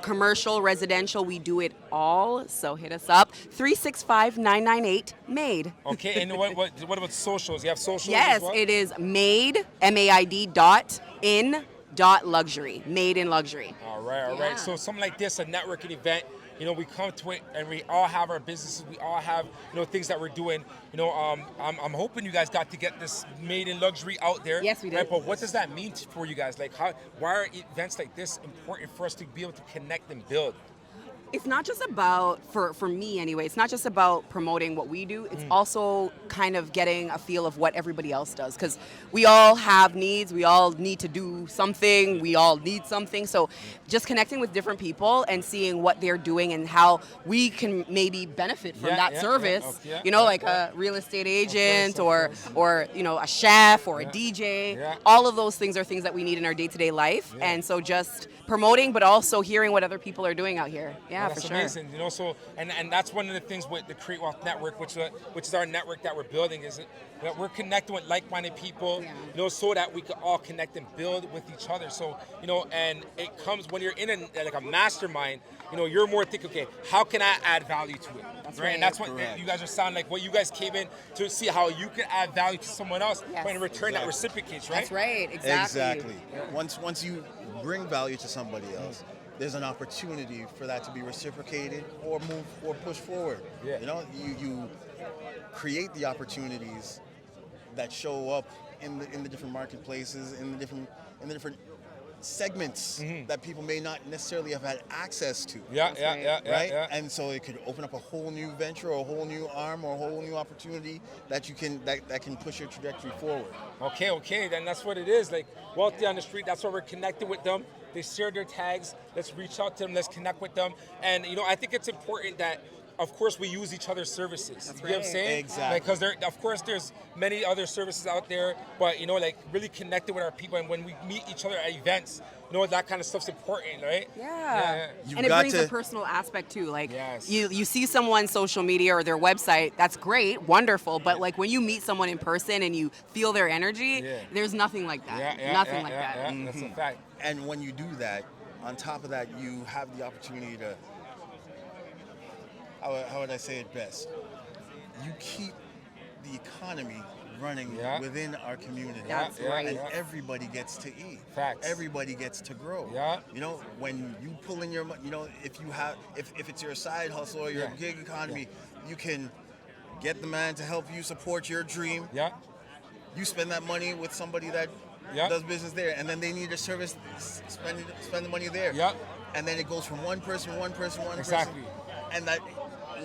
commercial, residential, we do it all. So hit us up, 365-998 Made. Okay, and what about socials? You have socials? Yes, as well? it is Made, MAID.in.luxury, Made in Luxury. All right. So something like this, a networking event. You know, we come to it and we all have our businesses. We all have, things that we're doing. I'm hoping you guys got to get this Made in Luxury out there. Yes, we did. Right? But what does that mean for you guys? Like, why are events like this important for us to be able to connect and build? It's not just about, for me anyway, it's not just about promoting what we do. It's also kind of getting a feel of what everybody else does. Because we all have needs. We all need to do something. We all need something. So just connecting with different people and seeing what they're doing and how we can maybe benefit from that service. Like a real estate agent or a chef or a DJ. All of those things are things that we need in our day-to-day life. And so just promoting, but also hearing what other people are doing out here. Yeah, that's for sure. amazing. So and that's one of the things with the Create Wealth Network, which is our network that we're building, is that we're connecting with like-minded people, so that we can all connect and build with each other. So and it comes when you're in a mastermind. You're more thinking, okay, how can I add value to it? That's right. And that's what you guys are sounding like. What you guys came in to see how you can add value to someone else, but in return that reciprocates, right? That's right. Exactly. Once you bring value to somebody else, there's an opportunity for that to be reciprocated or move or push forward. You create the opportunities that show up in the different marketplaces, in the different segments that people may not necessarily have had access to. Yeah. Right? And so it could open up a whole new venture, or a whole new arm, or a whole new opportunity that you can that can push your trajectory forward. Okay, then that's what it is. Like Wealthy on the Street, that's why we're connected with them. They share their tags. Let's reach out to them. Let's connect with them. And I think it's important that, of course, we use each other's services. That's You know what I'm right. saying? Exactly. Because of course, there's many other services out there, but like really connected with our people. And when we meet each other at events, that kind of stuff's important, right? Yeah. You've And it got brings to- a personal aspect too. Like Yes. you see someone's social media or their website, that's great, wonderful. But like when you meet someone in person and you feel their energy, there's nothing like that. Nothing like that. Yeah. That's a fact. And when you do that, on top of that, you have the opportunity to, how would I say it best? You keep the economy running within our community. That's right. And everybody gets to eat. Facts. Everybody gets to grow. Yeah. When you pull in your money, if it's your side hustle or your gig economy, you can get the man to help you support your dream. Yeah. You spend that money with somebody that does business there, and then they need a service, spend the money there. Yeah. And then it goes from one person, Exactly. and that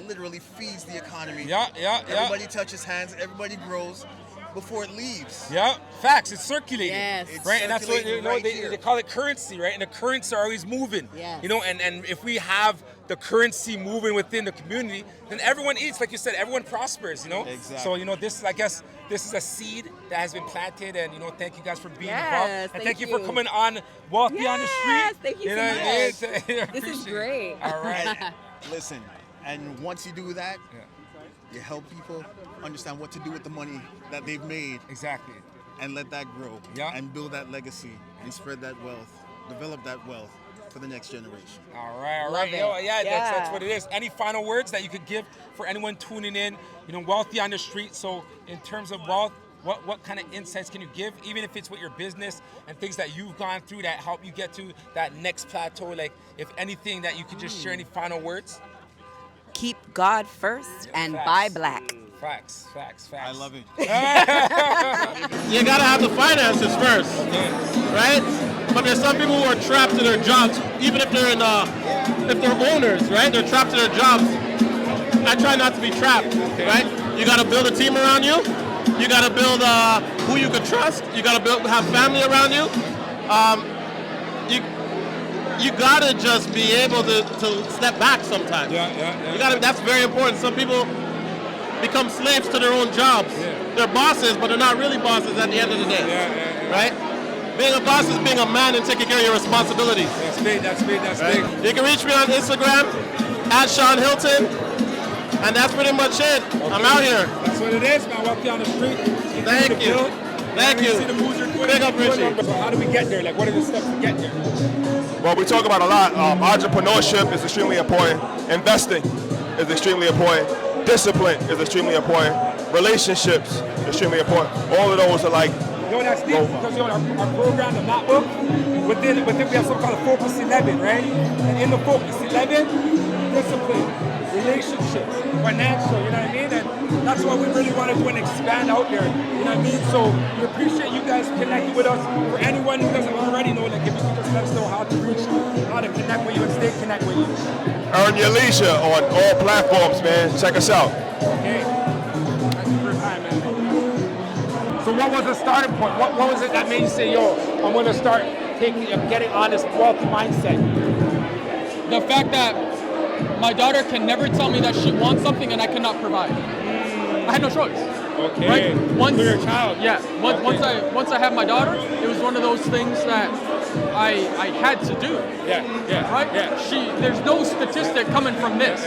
literally feeds the economy. Yeah. Everybody touches hands, everybody grows before it leaves. Yeah, facts. It's circulating. Yes. It's Right, and that's what circulating right they here. call it currency, right? And the currency are always moving. Yes. And if we have the currency moving within the community, then everyone eats. Like you said, everyone prospers. Exactly. So this is, I guess, this is a seed that has been planted, and thank you guys for being Yes, involved, and thank thank you for you. coming on Wealthy on the Street. Thank you know so what I mean? much. I This is appreciate it. great. All right. Listen, and once you do that, you help people understand what to do with the money that they've made. Exactly. And let that grow. Yeah. And build that legacy and spread that wealth, develop that wealth for the next generation. All right. Love it. That's what it is. Any final words that you could give for anyone tuning in? Wealthy on the Street. So in terms of wealth, what kind of insights can you give, even if it's with your business and things that you've gone through that help you get to that next plateau? Like, if anything that you could just share, any final words? Keep God first and buy black. Facts. I love it. You gotta have the finances first, right? But there's some people who are trapped in their jobs, even if they're if they're owners, right? They're trapped in their jobs. I try not to be trapped, right? You gotta build a team around you. You gotta build who you can trust. You gotta have family around you. You gotta just be able to step back sometimes. Yeah. That's very important. Some people become slaves to their own jobs. They're bosses, but they're not really bosses at the end of the day. Right? Being a boss is being a man and taking care of your responsibilities. That's big. You can reach me on Instagram at Sean Hilton, and that's pretty much it. Okay. I'm out here. That's what it is, man. Wealthy on the Street. Thank you. Thank you. See the moves you're doing. Big up, Richie. So how do we get there? Like, what are the steps to get there? Well, we talk about a lot. Entrepreneurship is extremely important. Investing is extremely important. Discipline is extremely important. Relationships, extremely important. All of those are like. That's deep because our program, the mapbook, within we have something called a Focus 11, right? And in the Focus 11, discipline, relationships, financial, you know what I mean? And that's what we really want to do and expand out there, you know what I mean? So we appreciate you guys connecting with us. For anyone who doesn't already know, like if you could just let us know how to reach you, how to connect with you and stay connected with you. Earn your leisure on all platforms, man. Check us out. Okay. That's the first time, man. So what was the starting point? What was it that made you say, yo, I'm going to start getting on this wealthy mindset? The fact that my daughter can never tell me that she wants something and I cannot provide. I had no choice. Okay. Right? Once, for your child. Yeah. Once I had my daughter, it was one of those things that I had to do. Yeah. Right? Yeah. There's no statistic coming from this.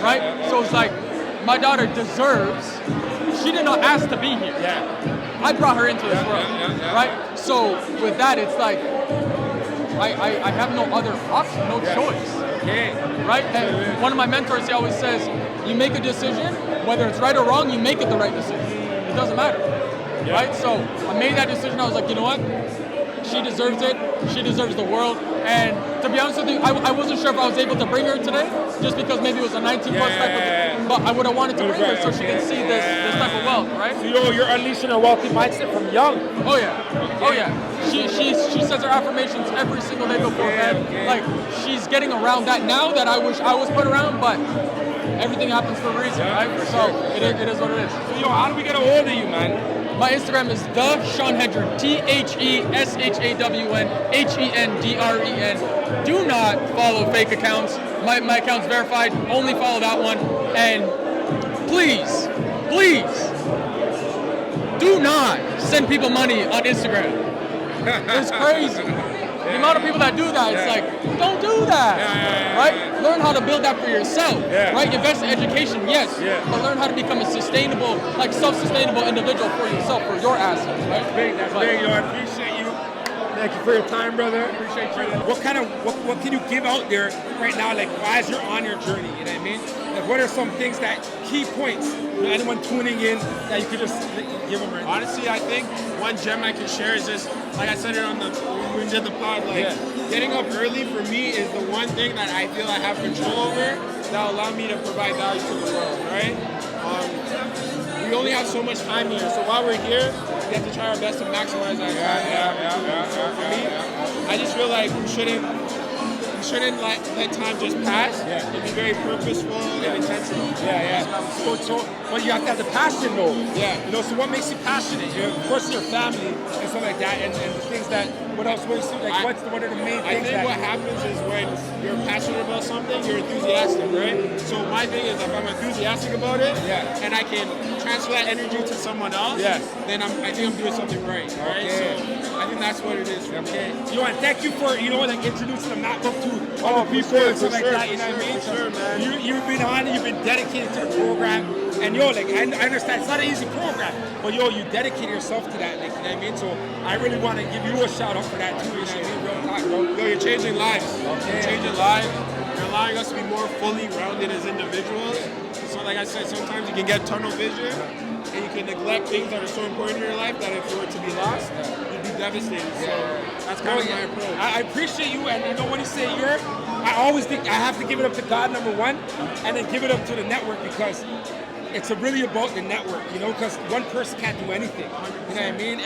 Right? So it's like my daughter deserves. She did not ask to be here. Yeah. I brought her into this world. Right? So with that, it's like I have no other option, no choice. Okay. Right? And one of my mentors, he always says, you make a decision, whether it's right or wrong, you make it the right decision. It doesn't matter. Right? So I made that decision. I was like, you know what? She deserves it. She deserves the world. And to be honest with you, I wasn't sure if I was able to bring her today, just because maybe it was a 19 plus type of thing. But I would have wanted to bring her so she can see this type of wealth, right? So you're unleashing a wealthy mindset from young. Oh yeah. she says her affirmations every single day before bed. Like, she's getting around that now that I wish I was put around, but everything happens for a reason, right? So it is what it is. So, yo, how do we get a hold of you, man? My Instagram is the Sean Hendren, TheShawnHendren. Do not follow fake accounts. My account's verified. Only follow that one. And please, do not send people money on Instagram. It's crazy. The amount of people that do that, it's like, don't do that, right? Learn how to build that for yourself, right? Invest in education, yes, but learn how to become a sustainable, like self-sustainable individual for yourself, for your assets, right? That's big, that's big. Yo, I appreciate you. Thank you for your time, brother. Appreciate you. What can you give out there right now, like as you're on your journey, you know what I mean? Like, what are some things key points, anyone tuning in, that you could just give them right now? Honestly, I think one gem I can share is just, like I said it when we did the pod, like getting up early for me is the one thing that I feel I have control over that will allow me to provide value to the world, right? We only have so much time here, so while we're here, we have to try our best to maximize our time. For me, I just feel like we shouldn't let time just pass and be very purposeful and intentional. But you have to have the passion, though. Yeah. You know, so what makes you passionate? Of course, your family and stuff like that, and the things that. What else? What are the main things? I think what happens is when you're passionate about something, you're enthusiastic, right? So my thing is, if I'm enthusiastic about it, and I can transfer that energy to someone else, then I think I'm doing something right. Right? So I think that's what it is for me. You know, and thank you for introducing the MacBook to other people and stuff like that. You know what I mean? Sure, man. You've been on it. You've been dedicated to the program, and I understand it's not an easy program, but you dedicated yourself to that. Like, you know what I mean? So I really want to give you a shout out for that too. You know what I mean? Real talk, bro. Yo, you're changing lives. You're changing lives. You're allowing us to be more fully rounded as individuals. So like I said, sometimes you can get tunnel vision and you can neglect things that are so important in your life that if you were to be lost, you'd be devastated. So that's kind of my approach. I appreciate you, and you know when you say I always think I have to give it up to God, number one, and then give it up to the network, because it's really about the network, you know, because one person can't do anything. You know what I mean?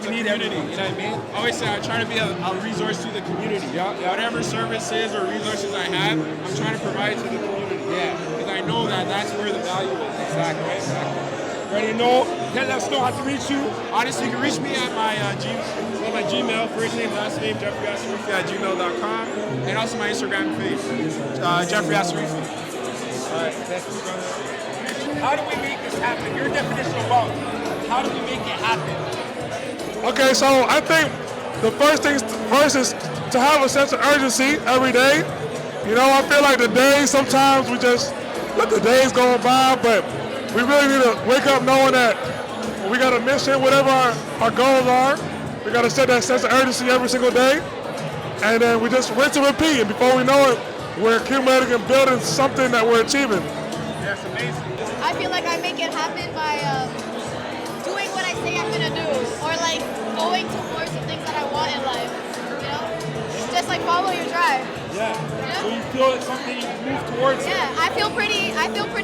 We need everything, you know what I mean? I always say I try to be a resource to the community. Whatever services or resources I have, I'm trying to provide to the community. Because I know that's where the value is. Exactly. Ready to know? Tell us how to reach you. Honestly, you can reach me at my Gmail, first name, last name, jeffreyasarifi@gmail.com, and also my Instagram page, Jeffrey Asarifi. All right, thank you, brother. How do we make this happen? Your definition of wealth. How do we make it happen? Okay, so I think the first is to have a sense of urgency every day. You know, I feel like the days, sometimes we just let the days go by, but we really need to wake up knowing that we got a mission, whatever our goals are. We got to set that sense of urgency every single day. And then we just rinse and repeat. And before we know it, we're accumulating and building something that we're achieving. That's amazing. I feel like I make it happen by doing what I say I'm gonna do, or like going towards the things that I want in life. You know, just like follow your drive. Yeah. So you feel it's something you move towards. Yeah, I feel pretty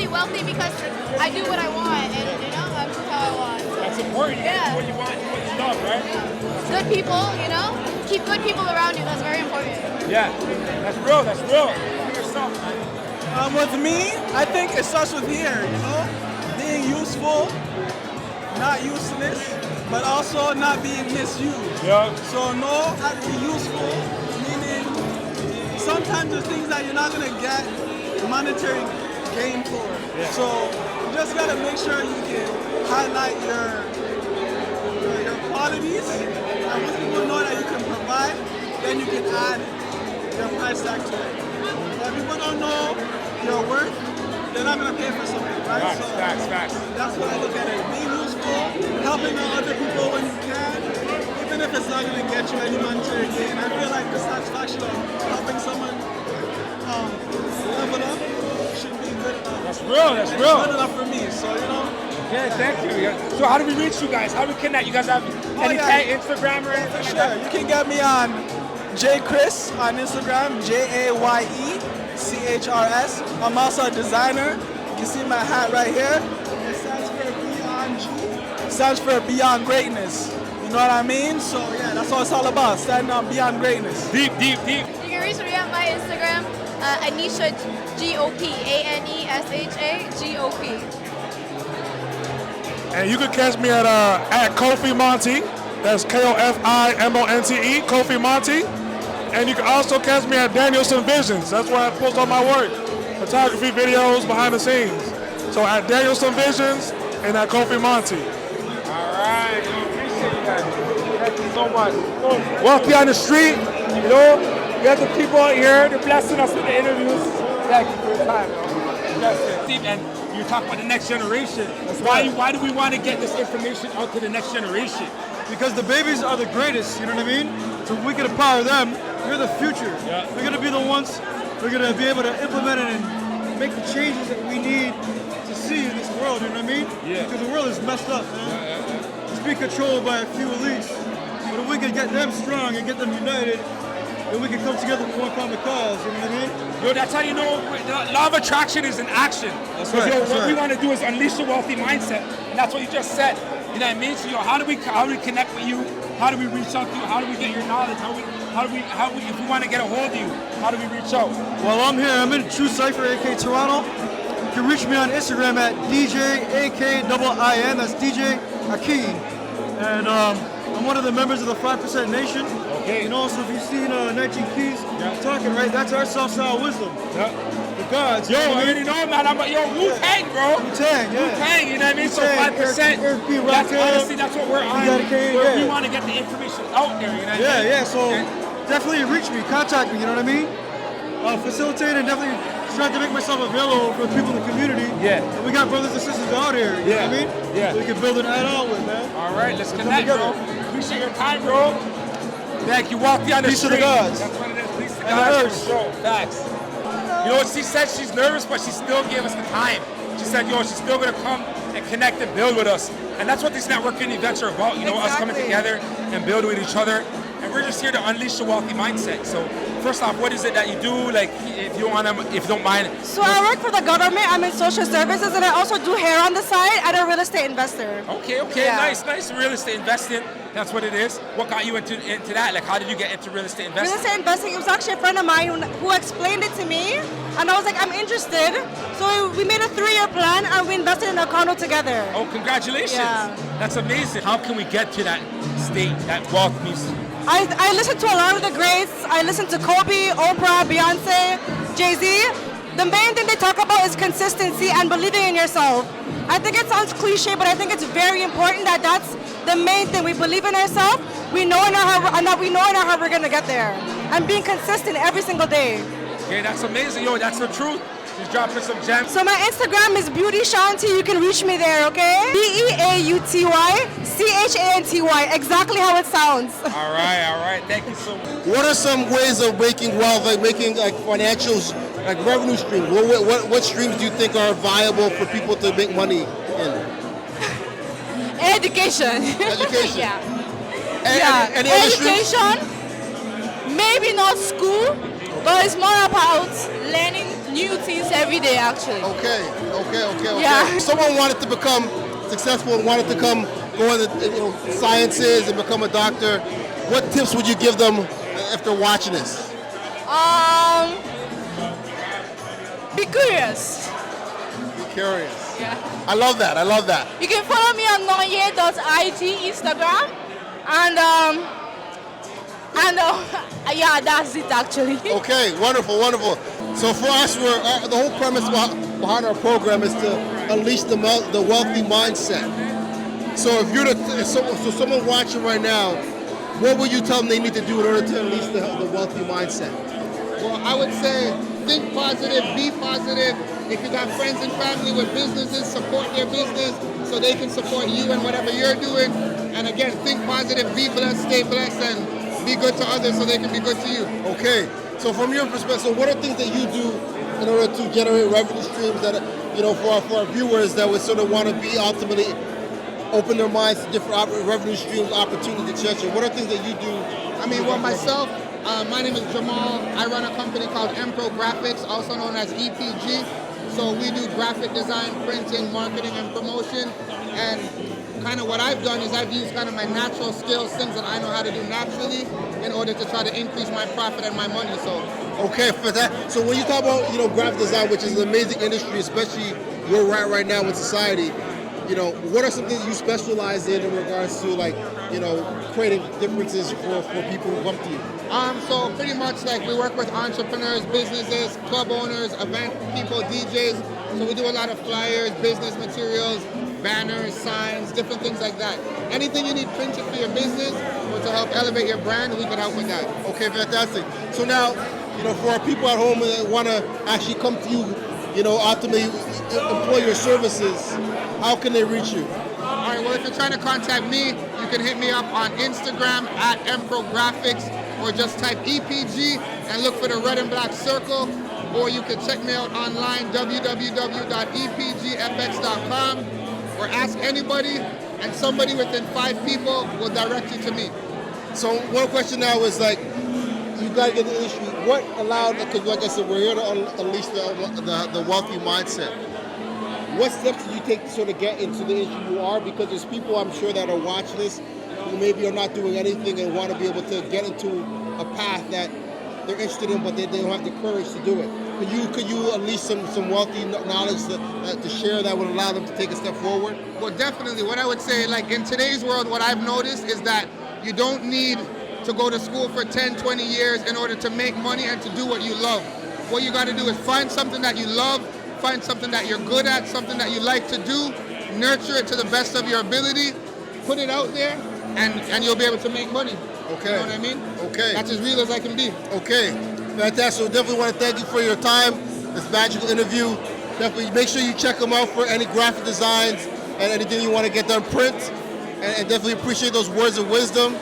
wealthy because I do what I want, and you know, I move how I want. So. That's important. You do what you want, do what you love, right? Yeah. Good people, you know, keep good people around you. That's very important. Yeah, that's real. That's real. Be yourself, man. With me, I think it starts with here, you know, being useful, not useless, but also not being misused. Yeah. So know how to be useful, meaning sometimes there's things that you're not gonna get monetary gain for. Yeah. So you just gotta make sure you can highlight your qualities, and once people know that you can provide, then you can add your price tag to it. But if people don't know your worth, they're not going to pay for something, right? Facts. That's what I look at it. Being useful, helping out other people when you can, even if it's not going to get you any monetary gain. I feel like the satisfaction of helping someone level up should be good enough. That's real. It's good enough for me, so you know. Okay, thank you. So how do we reach you guys? How do we connect? You guys have any Instagram or anything? Sure. You can get me on JChris on Instagram, JayChrs. I'm also a designer. You can see my hat right here. It stands for Beyond G. It stands for Beyond Greatness. You know what I mean? So yeah, that's what it's all about, standing up beyond greatness. Deep, deep, deep. You can reach me at my Instagram, Anisha GOP, ANESHA GOP. And you can catch me at Kofi Monty. That's KOFIMONTE, Kofi Monty. And you can also catch me at Danielson Visions. That's where I post all my work. Photography, videos, behind the scenes. So at Danielson Visions and at Kofi Monty. All right, appreciate you guys. Thank you so much. Walking on the street, you know, we have the people out here, they're blessing us with the interviews. Thank you for your time, Steve, and you talk about the next generation. Why do we want to get this information out to the next generation? Because the babies are the greatest, you know what I mean? So we can empower them. We're the future. Yeah. We're going to be the ones, we're going to be able to implement it and make the changes that we need to see in this world, you know what I mean? Yeah. Because the world is messed up, man. It's being controlled by a few elites. But if we can get them strong and get them united, then we can come together for one common cause, you know what I mean? Yo, that's how you know the law of attraction is in action. That's Because right, what we want to do is unleash a wealthy mindset, and that's what you just said. You know what I mean? So, how do we connect with you? How do we reach out to you? How do we get your knowledge? How do we if we want to get a hold of you? How do we reach out? Well, I'm here. I'm in True Cypher, AK Toronto. You can reach me on Instagram at DJAKIIN. That's DJ Akin. And I'm one of the members of the 5% Nation. Okay. You know, so if you've seen 19 Keys talking, right, that's our self-style wisdom. Yeah. The gods. Yo, I already know, man. Wu-Tang, bro. Wu-Tang, yeah. Wu-Tang, you know what I mean? So 5%. That's what we're on. We want to get the information out there, you know what I mean? Yeah, so definitely reach me, contact me, you know what I mean? Facilitate and definitely try to make myself available for people in the community. Yeah. And we got brothers and sisters out here, you know what I mean? Yeah. We can build an add-on with, man. All right, let's connect, bro. Appreciate your time, bro. Thank you. Walk down the Peace street. to the gods. That's what it is. Peace to the And the gods. earth. Bro, facts. You know what she said? She's nervous, but she still gave us the time. She said, yo, she's still going to come and connect and build with us. And that's what these networking events are about, you know, us coming together and build with each other. And we're just here to unleash a wealthy mindset. So first off, what is it that you do? Like, if you don't mind. So I work for the government. I'm in social services, and I also do hair on the side. I'm a real estate investor. Okay, Yeah. nice. Real estate investing. That's what it is. What got you into that? Like, how did you get into real estate investing? Real estate investing, it was actually a friend of mine who explained it to me, and I was like, I'm interested. So we made a 3-year plan, and we invested in a condo together. Oh, congratulations. Yeah. That's amazing. How can we get to that state, that wealth means? I listen to a lot of the greats. I listen to Kobe, Oprah, Beyonce, Jay-Z. The main thing they talk about is consistency and believing in yourself. I think it sounds cliche, but I think it's very important that that's the main thing. We believe in ourselves. We know in our heart, and that we know in our heart we're gonna get there. And being consistent every single day. Okay, that's amazing. Yo, that's the truth. She's dropping some gems. So my Instagram is Beauty Shanty. You can reach me there, okay? BEAUTYCHANTY. Exactly how it sounds. All right. Thank you so much. What are some ways of making wealth, like making like financials, like revenue streams? What streams do you think are viable for people to make money in? Education. Education. Yeah. Any other streams? Education. Maybe not school, but it's more about learning new things every day, actually. Okay. Yeah. If someone wanted to become successful and wanted to go into sciences and become a doctor, what tips would you give them after watching this? Be curious. Be curious. Yeah. I love that. You can follow me on noye.ig Instagram, and yeah, that's it actually. Okay, wonderful. So for us, the whole premise behind our program is to unleash the wealthy mindset. So if someone watching right now, what would you tell them they need to do in order to unleash the wealthy mindset? Well, I would say think positive, be positive. If you got friends and family with businesses, support their business so they can support you and whatever you're doing. And again, think positive, be blessed, stay blessed, and be good to others so they can be good to you. Okay, so from your perspective, what are things that you do in order to generate revenue streams that, for our viewers that would sort of want to be ultimately open their minds to different revenue streams, opportunities, etc.? What are things that you do? I mean, well, myself, my name is Jamal. I run a company called Empro Graphics, also known as EPG. So we do graphic design, printing, marketing, and promotion. And kind of what I've done is I've used kind of my natural skills, things that I know how to do naturally, in order to try to increase my profit and my money. So. Okay, for that. So when you talk about, graphic design, which is an amazing industry, especially where we're at right now in society, what are some things you specialize in regards to, like, creating differences for people who come to you? So pretty much like we work with entrepreneurs, businesses, club owners, event people, DJs. So we do a lot of flyers, business materials, banners, signs, different things like that. Anything you need printed for your business or to help elevate your brand, we can help with that. Okay, fantastic. So now, for our people at home that want to actually come to you, ultimately employ your services, how can they reach you? All right, well, if you're trying to contact me, you can hit me up on Instagram at mprographics, or just type EPG and look for the red and black circle, or you can check me out online, www.epgfx.com, or ask anybody, and somebody within 5 people will direct you to me. So one question now is, like, you got to get the industry. What allowed, because like I said, we're here to unleash the wealthy mindset. What steps did you take to sort of get into the industry you are? Because there's people, I'm sure, that are watching this who maybe are not doing anything and want to be able to get into a path that they're interested in, but they don't have the courage to do it. Could you unleash some wealthy knowledge to share that would allow them to take a step forward? Well, definitely. What I would say, like in today's world, what I've noticed is that you don't need to go to school for 10, 20 years in order to make money and to do what you love. What you got to do is find something that you love, find something that you're good at, something that you like to do, nurture it to the best of your ability, put it out there, and you'll be able to make money. Okay. You know what I mean? Okay. That's as real as I can be. Okay. Fantastic. So definitely want to thank you for your time, this magical interview. Definitely make sure you check them out for any graphic designs and anything you want to get done print. And definitely appreciate those words of wisdom.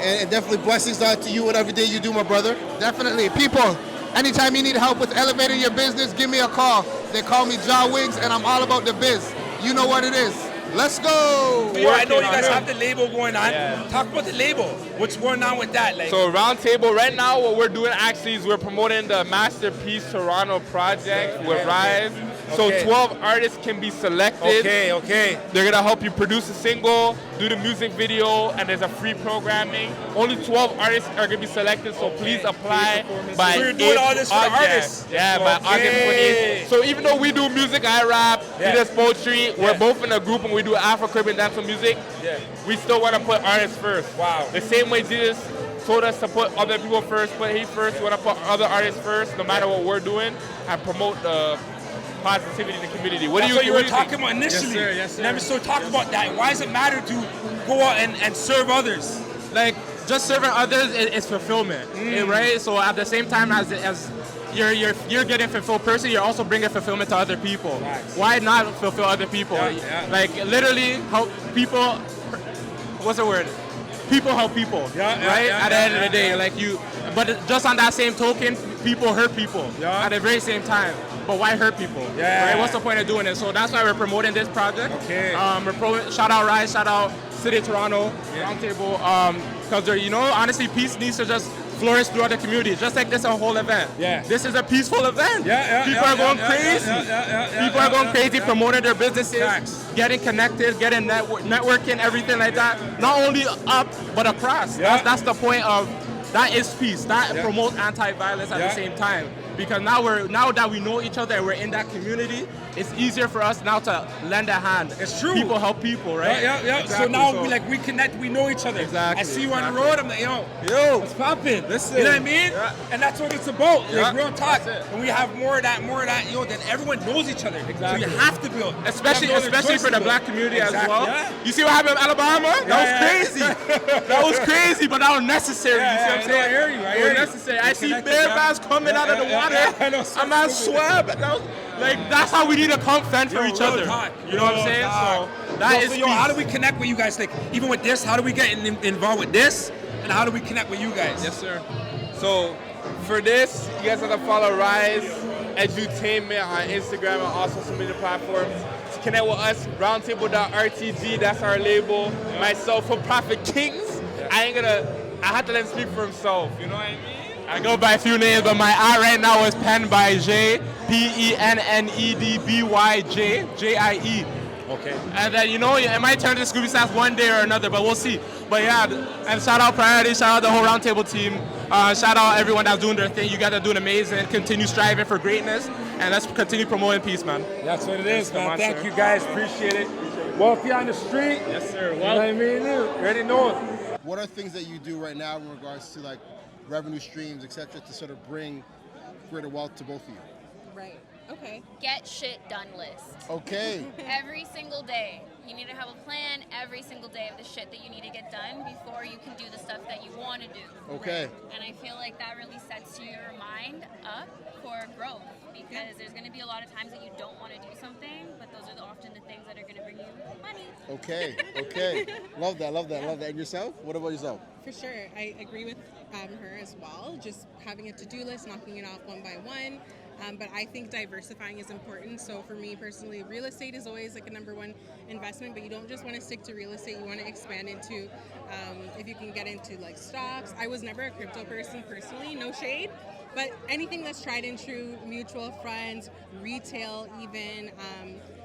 And definitely blessings out to you and everything you do, my brother. Definitely. People, anytime you need help with elevating your business, give me a call. They call me Jaw Wiggs, and I'm all about the biz. You know what it is. Let's go. Well, I know you guys have the label going on. Yeah. Talk about the label. What's going on with that? Like, so Roundtable, right now what we're doing actually is we're promoting the Masterpiece Toronto project with Rise. So 12 artists can be selected. Okay. They're gonna help you produce a single, do the music video, and there's a free programming. Only 12 artists are gonna be selected, so please apply by So you're doing all this for the artists? Yeah, by August 28th. So even though we do music, I rap, he does poetry, we're both in a group and we do Afro-Caribbean dancehall music, we still wanna put artists first. Wow. The same way Jesus told us to put other people first, put he first, we wanna put other artists first, no matter what we're doing, and promote the positivity in the community. That's what you were talking about initially. Yes, sir. Never so talk about that. Why does it matter to go out and serve others? Like, just serving others is fulfillment, right? So at the same time as you're getting fulfilled personally, you're also bringing fulfillment to other people. Nice. Why not fulfill other people? Like, literally help people. What's the word? People help people, right? At the end of the day, like but just on that same token, people hurt people at the very same time. But why hurt people? Right? What's the point of doing it? So that's why we're promoting this project. Okay. Shout out Rise, shout out City of Toronto, Roundtable. Because honestly, peace needs to just flourish throughout the community, just like this whole event. This is a peaceful event. People are going crazy. People are going crazy promoting their businesses, getting connected, getting networking, everything like that. Not only up, but across. That's the point of, that is peace. That promotes anti-violence at the same time. Because now that we know each other and we're in that community, it's easier for us now to lend a hand. It's true. People help people, right? Exactly. So now we connect, we know each other. Exactly. I see you on the road, I'm like, yo, what's poppin'? Listen. You know what I mean? And that's what it's about. Yeah. Like real talk. And we have more of that, then everyone knows each other. Exactly. So you have to build. Especially for the black community as well. Yeah. You see what happened in Alabama? That was crazy. That was crazy, but that was necessary. You see what I'm saying? I hear you. It was necessary. I see bear bass coming out of the water. I'm at swab. That's how we need to come fend for each other. You know what I'm saying? So that is. So how do we connect with you guys? Like even with this, how do we get involved with this? And how do we connect with you guys? Yes, sir. So for this, you guys have to follow Rise Edutainment on Instagram and all social media platforms. To connect with us, roundtable.rtg, that's our label. Myself, For Profit Kings. I have to let him speak for himself. You know what I mean? I go by a few names, but my art right now is penned by J, PENNEDBYJ, JIE. Okay. And then, you know, it might turn to Scooby Snacks one day or another, but we'll see. But yeah, and shout out Priority, shout out the whole roundtable team, shout out everyone that's doing their thing. You guys are doing amazing. Continue striving for greatness, and let's continue promoting peace, man. That's what it is, man. Thank you guys. Appreciate it. Wealthy on the street. Yes, sir. You know what I mean? You already know it. What are things that you do right now in regards to like revenue streams, etc., to sort of bring greater wealth to both of you? Right. Okay. Get shit done list. Okay. Every single day. You need to have a plan every single day of the shit that you need to get done before you can do the stuff that you want to do. Okay. And I feel like that really sets your mind up for growth, because there's going to be a lot of times that you don't want to do something, but those are often the things that are going to bring you money. Okay. Okay. Love that. Love that. Love that. And yourself? What about yourself? For sure. I agree with her as well. Just having a to-do list, knocking it off one by one. But I think diversifying is important. So for me personally, real estate is always like a number one investment, but you don't just want to stick to real estate. You want to expand into, if you can get into like stocks. I was never a crypto person personally, no shade, but anything that's tried and true, mutual funds, retail even,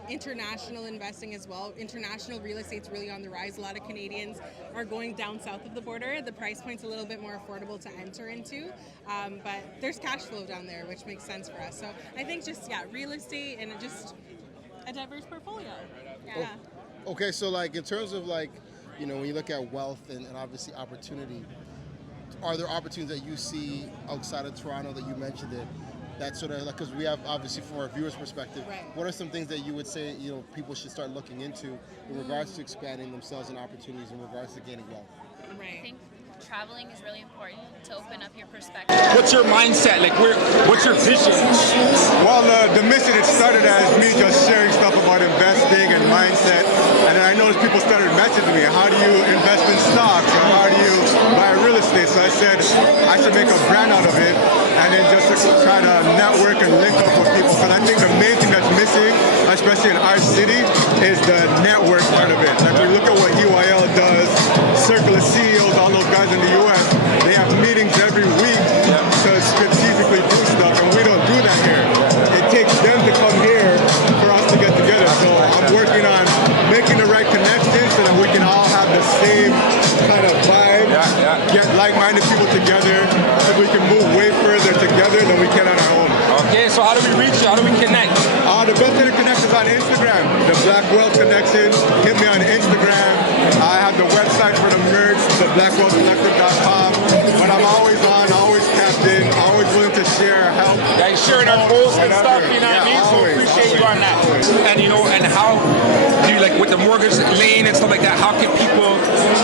international investing as well. International real estate's really on the rise. A lot of Canadians are going down south of the border. The price point's a little bit more affordable to enter into, but there's cash flow down there, which makes sense for us. So I think just, real estate and just a diverse portfolio. Yeah. Okay, so like in terms of like, you know, when you look at wealth and obviously opportunity, are there opportunities that you see outside of Toronto that you mentioned it? That sort of, like, because we have obviously from our viewers' perspective, what are some things that you would say, you know, people should start looking into in regards to expanding themselves and opportunities in regards to gaining wealth? I think traveling is really important to open up your perspective. What's your mindset? Like, what's your vision? Well, the mission, it started as me just sharing stuff about investing and mindset. And then I noticed people started messaging me, how do you invest in stocks? Or how do you buy real estate? So I said, I should make a brand out of it. And then just to try to network and link up with people. Because I think the main thing that's missing, especially in our city, is the network part of it. Like, we look at what EYL does, Circle of CEOs, all those guys in the US, they have meetings every week to strategically do stuff, and we don't do that here. It takes them to come here for us to get together. So I'm working on making the right connections so that we can all have the same kind of vibe, get like-minded people together, so we can move way further together than we can on our own. Okay, so how do we reach you? How do we connect? The best way to connect is on Instagram. The Black Wealth Connection. Hit me on Instagram. I have the website for the merch, theblackwellcollective.com. But I'm always on, always tapped in, always willing to share, help. Yeah, sharing our posts and stuff, you know what I mean? So appreciate you on that. And you know, and how do you, like, with the mortgage lane and stuff like that, how can people,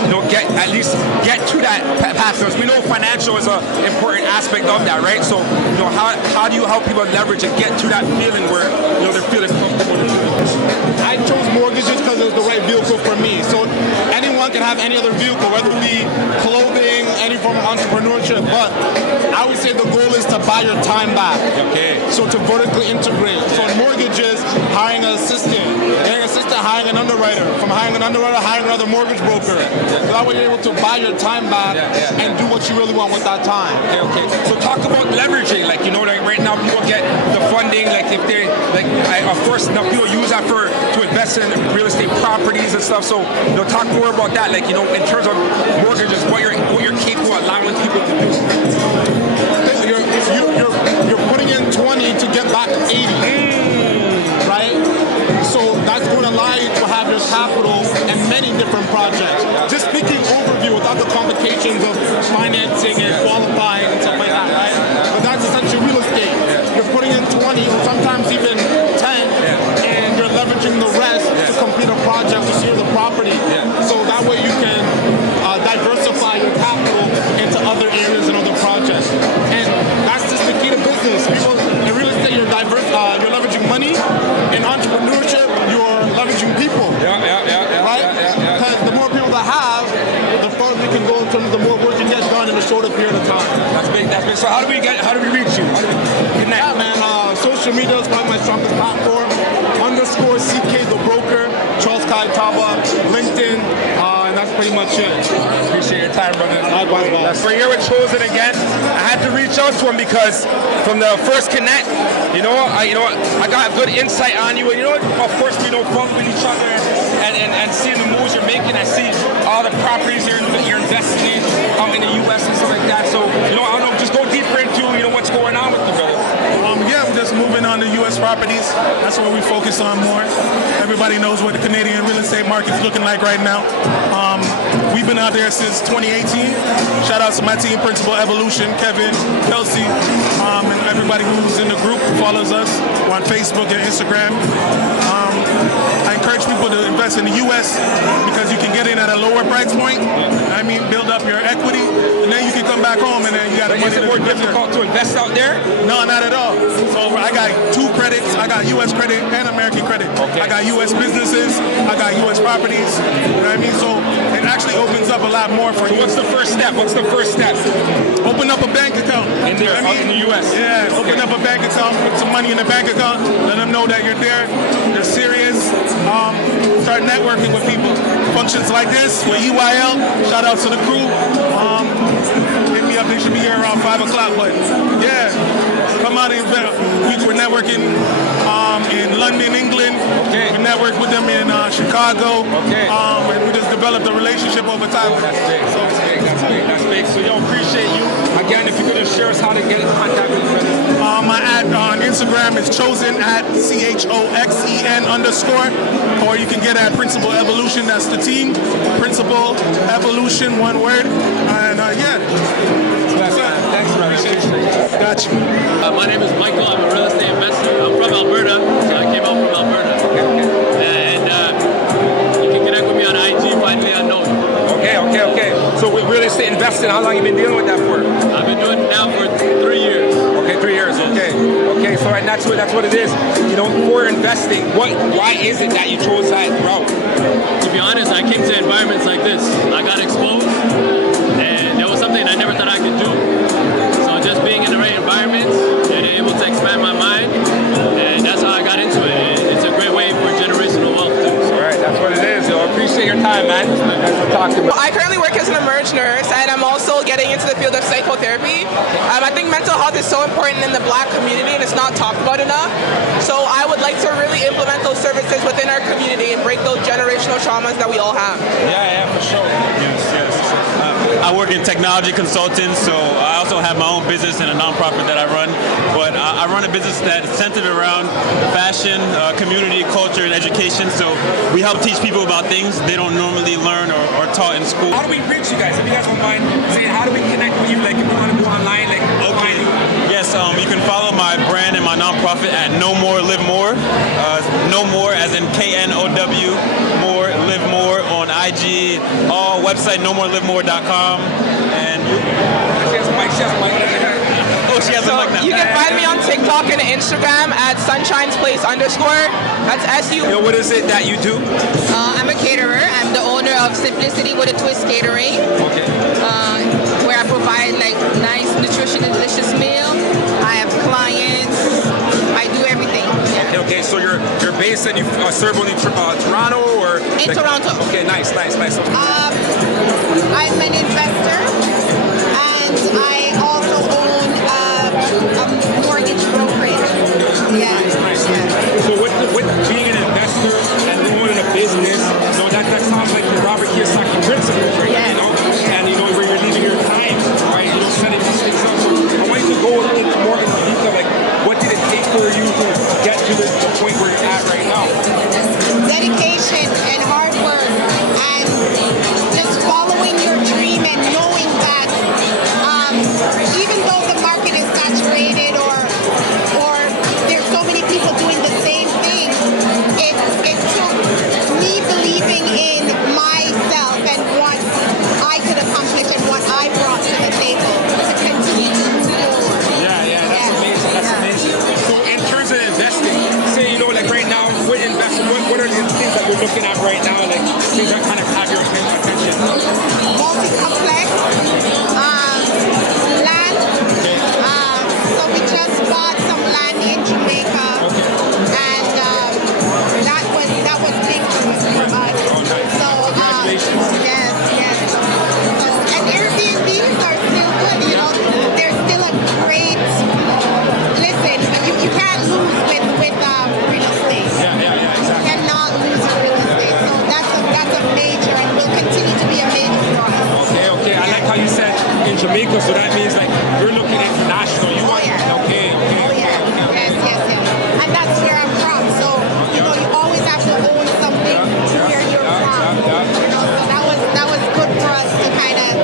you know, get to that path? Because we know financial is an important aspect of that, right? So, you know, how do you help people leverage and get to that feeling where, you know, they're feeling comfortable? I chose mortgages because it was the right vehicle for me. So anyone can have any other vehicle, whether it be clothing, any form of entrepreneurship, but I would say the goal is to buy your time back. Okay. So to vertically integrate. So in mortgages, hiring an assistant, hiring an underwriter, from hiring an underwriter, hiring another mortgage broker. So that way you're able to buy your time back and do what you really want with that time. Okay. So talk about leveraging, like, you know, like right now people get the funding, like if they, like, of course, now people use that to invest in real estate properties and stuff. So, you know, talk more about that, like, you know, in terms of mortgages, what you're capable of allowing people to do. You're putting in 20 to get back 80, right? So that's going to allow you to have your capital in many different projects. Just speaking overview without the complications of financing and qualifying and stuff like that, right? But that's essentially real estate. You're putting in 20 or sometimes even 10, and you're leveraging the rest to complete a project to secure the property. So that way you can diversify your capital into other areas and other projects. And that's just the key to business. People in real estate, you're leveraging money. In entrepreneurship, you're leveraging people. Right? Because the more people that have, the further we can go in terms of the more work you get done in a shorter period of time. That's big. So how do we reach you? How do we connect? Yeah, man. Social media is probably my strongest platform. _CK the broker, Charles Kai Taba, LinkedIn, and that's pretty much it. Appreciate your time, brother. That's we're here with Chosen again. I had to reach out to him because from the first connect, I got good insight on you, and of course we following each other and seeing the moves you're making. I see all the properties you're investing in out in the U.S. and stuff like that. So I don't know, just go deeper into what's going on with the brother. Yeah, we're just moving on to U.S. properties. That's what we focus on more. Everybody knows what the Canadian real estate market's looking like right now. We've been out there since 2018. Shout out to my team, Principal Evolution, Kevin, Kelsey, and everybody who's in the group who follows us on Facebook and Instagram. I encourage people to invest in the U.S. because you can get in at a lower price point. I mean, build up your equity, and then you can come back home, and then you got the money. Is it more difficult to invest out there? No, not at all. So I got 2 credits. I got U.S. credit and American credit. Okay. I got U.S. businesses. I got U.S. properties. You know what I mean? So it actually opens up a lot more for you. What's the first step? Open up a bank account. In there, in the U.S.? Yeah, open up a bank account, put some money in the bank account, let them know that you're there, you're serious. Start networking with people. Functions like this with EYL, shout out to the crew. Hit me up, they should be here around 5 o'clock, but yeah, come out and we're networking in London, England. Okay. We networked with them in Chicago. Okay. And we just developed a relationship over time. Oh, that's big. So that's big. So appreciate you. Again, if you could just share us how to get in contact with you. My ad on Instagram is chosen at CHOXEN_, or you can get at Principal Evolution. That's the team. Principal Evolution, one word. And yeah. Thanks, brother. Got you. My name is Michael. I'm a real estate investor. I'm from Alberta, so I came out from Alberta. And you can connect with me on IG, widely unknown. Okay. So with real estate investing, how long have you been dealing with that for? I've been doing it now for 3 years. Okay, 3 years. Okay. So and that's what it is. For investing, why is it that you chose that route? To be honest, I came to environments like this. I got exposed, and it was something I never thought I could do. So just being in the right environments and able to expand my mind, and that's how I got into it. It's a great way for generational wealth too. All right, that's what it is. Appreciate your time, man. Thanks for talking. I currently work as an emerge nurse, and I'm also getting into the field of psychotherapy. I think mental health is so important in the Black community, and it's not talked about enough. So I would like to really implement those services within our community and break those generational traumas that we all have. Yeah, for sure. Yes. I work in technology consulting, so I also have my own business and a nonprofit that I run. But I run a business that's centered around fashion, community, culture, and education. So we help teach people about things they don't normally learn or taught in school. How do we reach you guys? If you guys don't mind saying, how do we connect with you? Like, if you want to go online, like, okay. Yes, you can follow my brand and my nonprofit at Know More, Live More. Know More as in KNOW, More, Live More on IG. All website knowmorelivemore.com. And she has a mic. Oh, she has a mic now. You can find me on TikTok and Instagram at sunshinesplace_. That's SU. What is it that you do? I'm a caterer. I'm the owner of Simplicity with a Twist Catering. Okay. Where I provide like nice, nutritious, delicious meal. I have clients. I do everything. Yeah. Okay. So you're based and you serve only Toronto or? In Toronto. Okay, nice. I'm an investor, and I also own a mortgage brokerage. Yeah. Nice. So with being an investor and owning a business, that sounds like the Robert Kiyosaki principles, right? Yes. And where you're leaving your time, right? Setting these things up. So I want you to go into more into detail, like what did it take for you to get to the point where you're at right now? Dedication and hard work, and just following your dream and knowing that even though the market is saturated or there's so many people doing the same thing, it took me believing in myself and what I could accomplish and what I brought to the table to continue to move forward. Yeah, that's amazing. So in terms of investing, say, like right now, with investing, what are the things that we're looking at right now, like things that kind of have your attention? Multi-complex, land. So we just bought some land in Jamaica, and that was big for us. So yes. So, and Airbnb local, so that means like you're looking international. You want okay. And that's where I'm from. So you know, you always have to own something to where you're from. You know, so that was good for us to kind of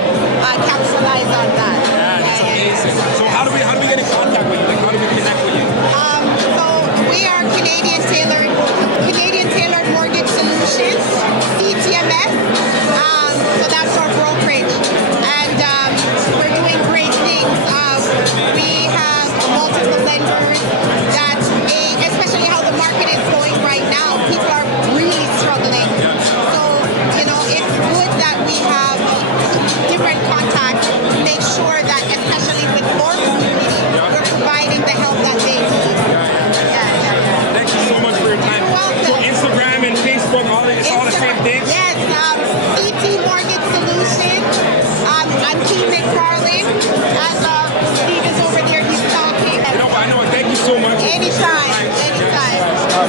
capitalize on that. That's amazing. So how do we get in contact with you? Like, how do we connect with you? So we are Canadian Tailored Mortgage Solutions, CTMS. So that's our brokerage, and we're doing great things. We have multiple lenders that, especially how the market is going right now, people are really struggling. So you know, it's good that we have different contacts to make sure that, especially with our community, we're providing the help that they need. Thank you so much for your time. So Instagram and Facebook, it's all the same thing? Yes, CT Mortgage Solutions. I'm Keith McFarlane, as Steve is over there, he's talking. I know, thank you so much. Anytime.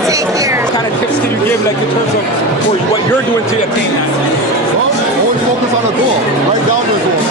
Take care. What kind of tips can you give, like in terms of for what you're doing to attain that? Well, always focus on the goal. Write down the goal.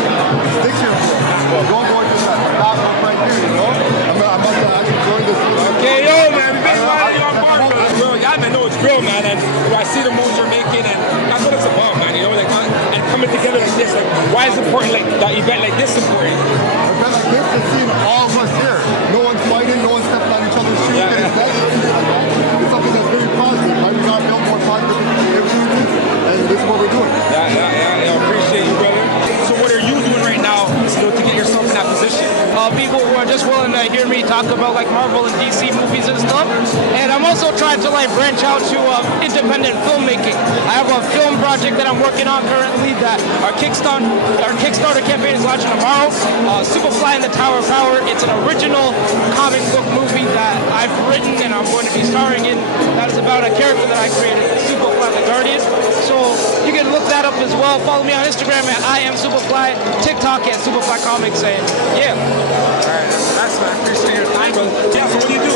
Stick to your goal. Don't go into that. Not right here, you know? I'm about to actually join this. Okay, yo, man, we been riding you on board, man. Bro, yeah, man, no, it's real, man, and I see the moves you're making, and that's what it's about, man, you know, like, and coming together like this, like, why is it important, like, that event like this important? An event like this is seeing all of us here. No one's fighting, no one's stepping on each other's shoes. It's something that's very positive, right? We gotta build more positive influences, and this is what we're doing. Yeah, appreciate you, brother. So what are you doing right now, to get yourself in that position? People who are just willing to hear me talk about like Marvel and DC movies and stuff. And I'm also trying to like branch out to independent filmmaking. I have a film project that I'm working on currently that our Kickstarter campaign is launching tomorrow. Superfly and the Tower of Power. It's an original comic book movie that I've written and I'm going to be starring in. That is about a character that I created, Superfly the Guardian. So you can look that up as well. Follow me on Instagram at I am Superfly, TikTok at Superfly Comics, and yeah. Alright, that's I appreciate your time, brother. Yeah, so what do you do?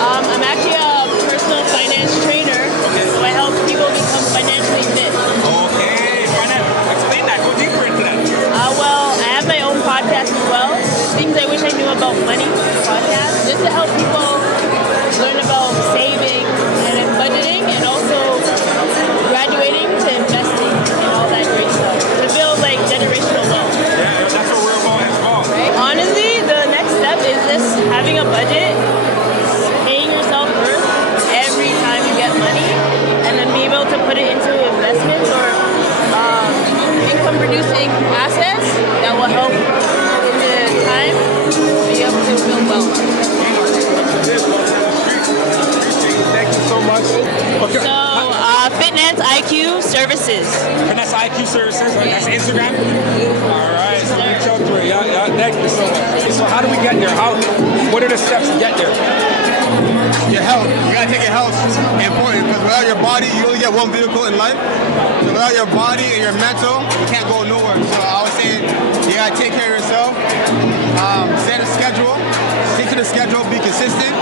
I'm actually a personal finance trainer, so I help people become financially fit. Okay, explain that, go deeper into that. Well, I have my own podcast as well, Things I Wish I Knew About Money podcast, just to help people learn about saving and budgeting, and also graduating to investing and all that great stuff, to build like generational wealth. Yeah, that's what we're about as well. Right? Honestly, the next step is just having a budget, paying yourself first every time you get money, and then be able to put it into investments or income-producing assets that will help over time be able to build wealth. Thank you so much. Okay. So, Fitness IQ Services. Fitness IQ Services, right? That's Instagram? All right, so reach out to her. Yeah, thank you so much. So how do we get there? What are the steps to get there? Your health. You gotta take your health important, because without your body, you only get one vehicle in life. So without your body and your mental, you can't go nowhere. So I would say you gotta take care of yourself. Set a schedule. Stick to the schedule. Be consistent.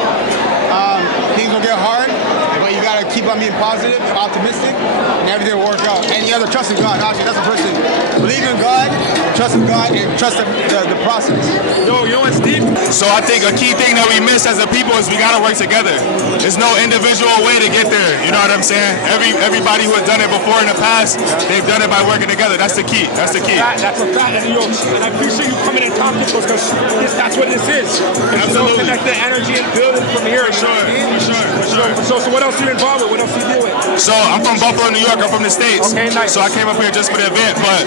Things will get hard, but you gotta keep on being positive, optimistic, and everything will work out. And you have to trust in God. Actually, that's the first thing. Believe in God, trust in God, and trust the process. Yo, you know what's deep? So I think a key thing that we miss as a people is we gotta work together. There's no individual way to get there. You know what I'm saying? Everybody who has done it before in the past, they've done it by working together. That's the key. That's the key. That's a fact. And I appreciate you coming and talking to us, because that's what this is. Absolutely. Connect the energy and build it from here. For sure. So what else are you involved with? What else are you deal with? So I'm from Buffalo, New York. I'm from the States. Okay, nice. So I came up here just for the event, but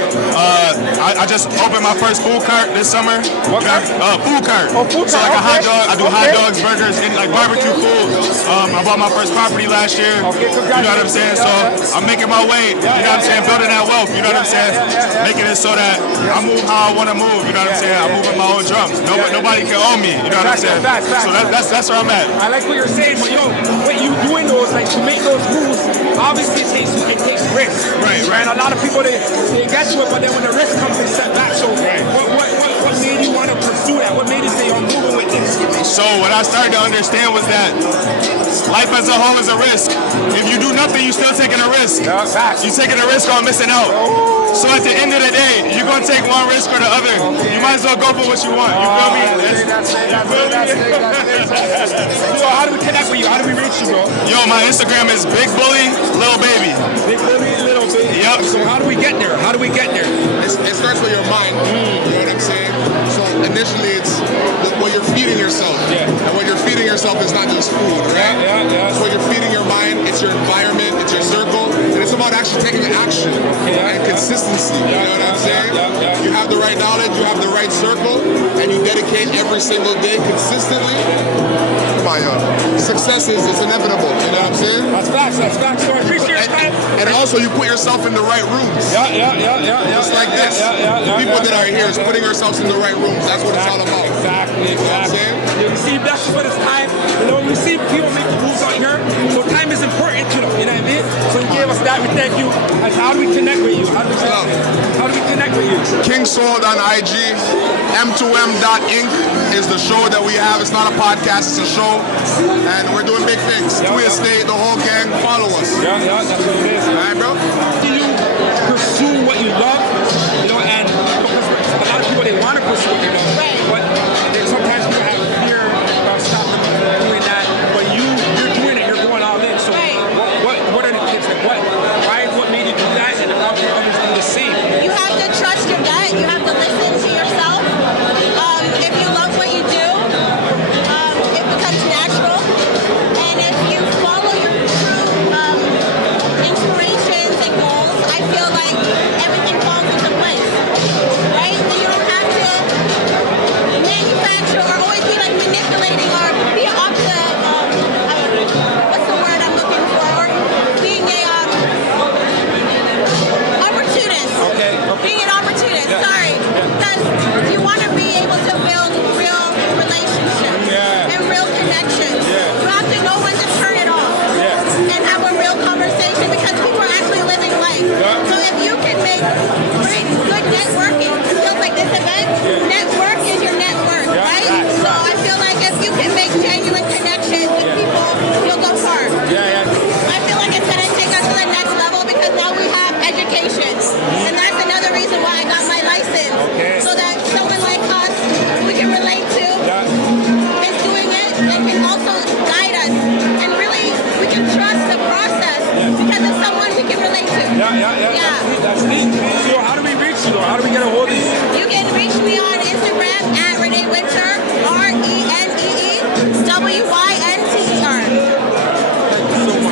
I just opened my first food cart this summer. What cart? Food cart. Oh, food cart. So like a hot dog. I do hot Okay. dogs, burgers, and like barbecue food. I bought my first property last year. Okay, you know what I'm saying? So I'm making my way. You know what I'm saying? Building that wealth. You know what I'm saying? Making it so that I move how I want to move. You know what I'm saying? I move in my own drums. Nobody can own me. You know what I'm saying? So that's where I'm at. I like what you're saying, but what you doing those, like, to make those moves, obviously it takes risks. Right. And a lot of people they get to it, but then when the risk comes, they step back. So what made you want to pursue that? What made you say I'm moving with this? So what I started to understand was that life as a whole is a risk. If you do nothing, you're still taking a risk. You're taking a risk on missing out. So at the end of the day, you're going to take one risk or the other. You might as well go for what you want. You feel me? So how do we connect with you? How do we reach you, bro? Yo, my Instagram is Big Bully Lil Baby. Big Bully Little Baby. Yep. So how do we get there? How do we get there? It starts with your mind. You know what I'm saying? So initially, it's what you're feeding yourself. Yeah. And what you're feeding yourself is not just food, right? Yeah. So what you're feeding your mind, it's your environment, it's your circle, and it's about actually taking action and consistency. You know what I'm saying? You have the right knowledge, you have the right circle, and you dedicate every single day consistently. Success is inevitable. You know what I'm saying? That's facts. So I appreciate your time. And also, you put yourself in the right rooms. Yeah. Just like this. The people that are here is putting ourselves in the right rooms. That's what it's all about. Exactly. You receive that's for this time. You know, we see people making moves out here. So time is important to them. You know what I mean? So you gave us that. We thank you. And how do we connect with you? How do we connect with you? King Sold on IG. M2M.Inc. is the show that we have. It's not a podcast, it's a show. And we're doing big things. We Estate, the whole gang, follow us. Yeah, that's what it is. All right, bro? Do you pursue what you love? You know, and because a lot of people, they want to pursue what they love. But sometimes people have fear about stopping doing that. But you're doing it, you're going all in. So what are the tips? What made you do that? And how can others do the same? You have to trust your gut. You have to listen to yourself. If you love what you do, it becomes natural. And if you follow your true inspirations and goals, I feel like everything falls into place, right? So you don't have to manufacture or always be like manipulating or be off the, what's the word I'm looking for? Or being a opportunist. Okay. Being an opportunist, sorry. Because you want to be able to build real relationships and real connections. You have to know when to turn it off and have a real conversation because people are actually living life. So if you can make great, good networking, it feels like this event, network is your net worth, right? So I feel like if you can make genuine connections with people, you'll go far. I feel like it's going to take us to the next level because now we have education. And that's another reason why I got my license. So that someone like us, we can relate to, is doing it, and can also guide us. And really, we can trust the process because it's someone we can relate to. That's neat. So how do we reach you? How do we get a hold of you? You can reach me on Instagram at Renee Winter, RENEEWYNTER.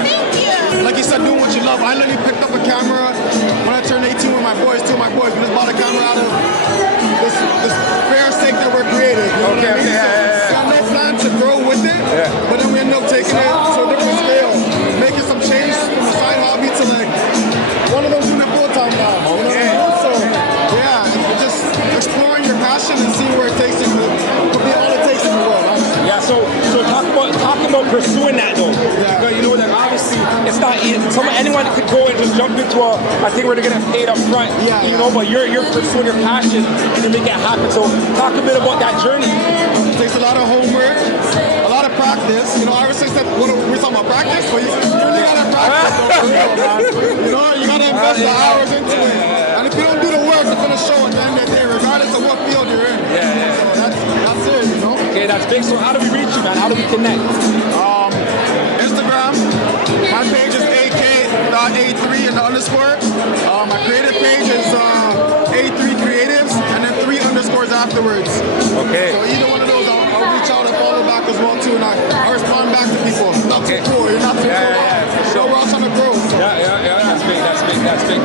Thank you. Like you said, doing what you love. I literally picked up a camera when I turned 18 with my boys. Two of my boys, we just bought a camera out of this fair stake that we're creating. You know what I mean? So, got no plan to grow with it, but then we ended up taking it to a different scale, making some change from a side hobby to like one of those doing it full time now. You know what I mean? So yeah, just exploring your passion and seeing where it takes you. Could be all it takes in the world. Honestly. Yeah. So talk about pursuing that though. Because, you know, that obviously it's not easy. Anyone could go and just jump into I think we're gonna pay it up front. You know, but you're pursuing your passion and you make it happen. So talk a bit about that journey. It takes a lot of homework, a lot of practice. You know, I always say that we're talking about practice, but you really gotta practice though, for real, man. You know, you gotta invest the hours into it. And if you don't do the work, it's gonna show at the end of the day, regardless of what field you're in. So that's it, you know? Okay, that's big. So how do we reach you, man? How do we connect? Instagram. My page is AK.A3 and the underscore. My creative page is A3 Creatives and then 3 underscores afterwards. Okay. So either one of those, I'll reach out and follow back as well too, and I respond back to people. Not too cool. You're not too cool. So we're all trying to grow. That's big.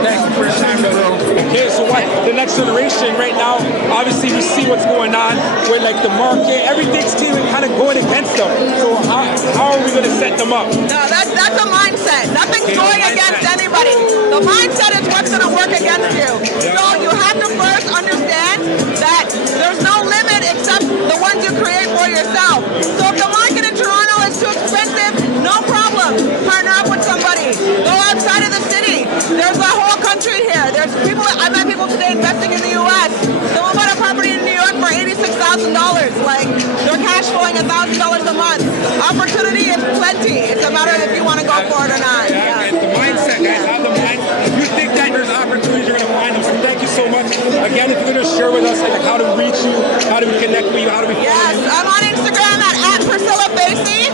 Thank you for your time, bro. Okay, so what? The next generation right now, obviously we see what's going on with like the market. Everything's kind of going against them. So how are we going to set them up? No, that's a mindset. Nothing's going against anybody. The mindset is what's going to work against you. So you have to first understand that there's no limit except the ones you create for yourself. So if the market in Toronto is too expensive, no problem. Partner up with somebody. Go outside of the city. There's a whole country here. There's people. I met people today investing in the U.S. Someone bought a property in New York for $86,000. Like, they're cash flowing $1,000 a month. Opportunity is plenty. It's a matter of if you want to go for it or not. Yeah. And the mindset, guys, have the mind. If you think that there's opportunities, you're going to find them. So thank you so much. Again, if you're going to share with us, like, how to reach you, how do we connect with you, how do we follow you? I'm on Instagram at Priscilla Basie.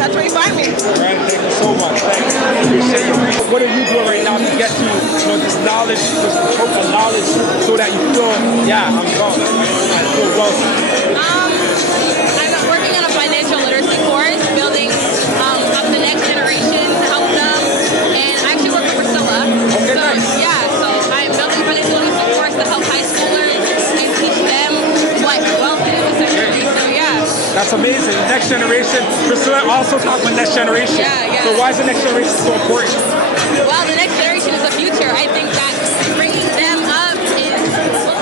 That's where you find me. All right, thank you so much. Thank you. Appreciate you. What are you doing right now to get to this knowledge, this total of knowledge, so that you feel, yeah, I'm wealthy. I feel wealthy. I'm working on a financial literacy course, building up the next generation to help them. And I actually work with Priscilla. Okay, so, nice. Yeah, so I'm building a financial literacy course to help high schoolers and teach them what wealth is, essentially. So, yeah. That's amazing. Next generation. Priscilla also talks about next generation. Yeah. So why is the next generation so important? Well, the next generation is the future. I think that bringing them up is,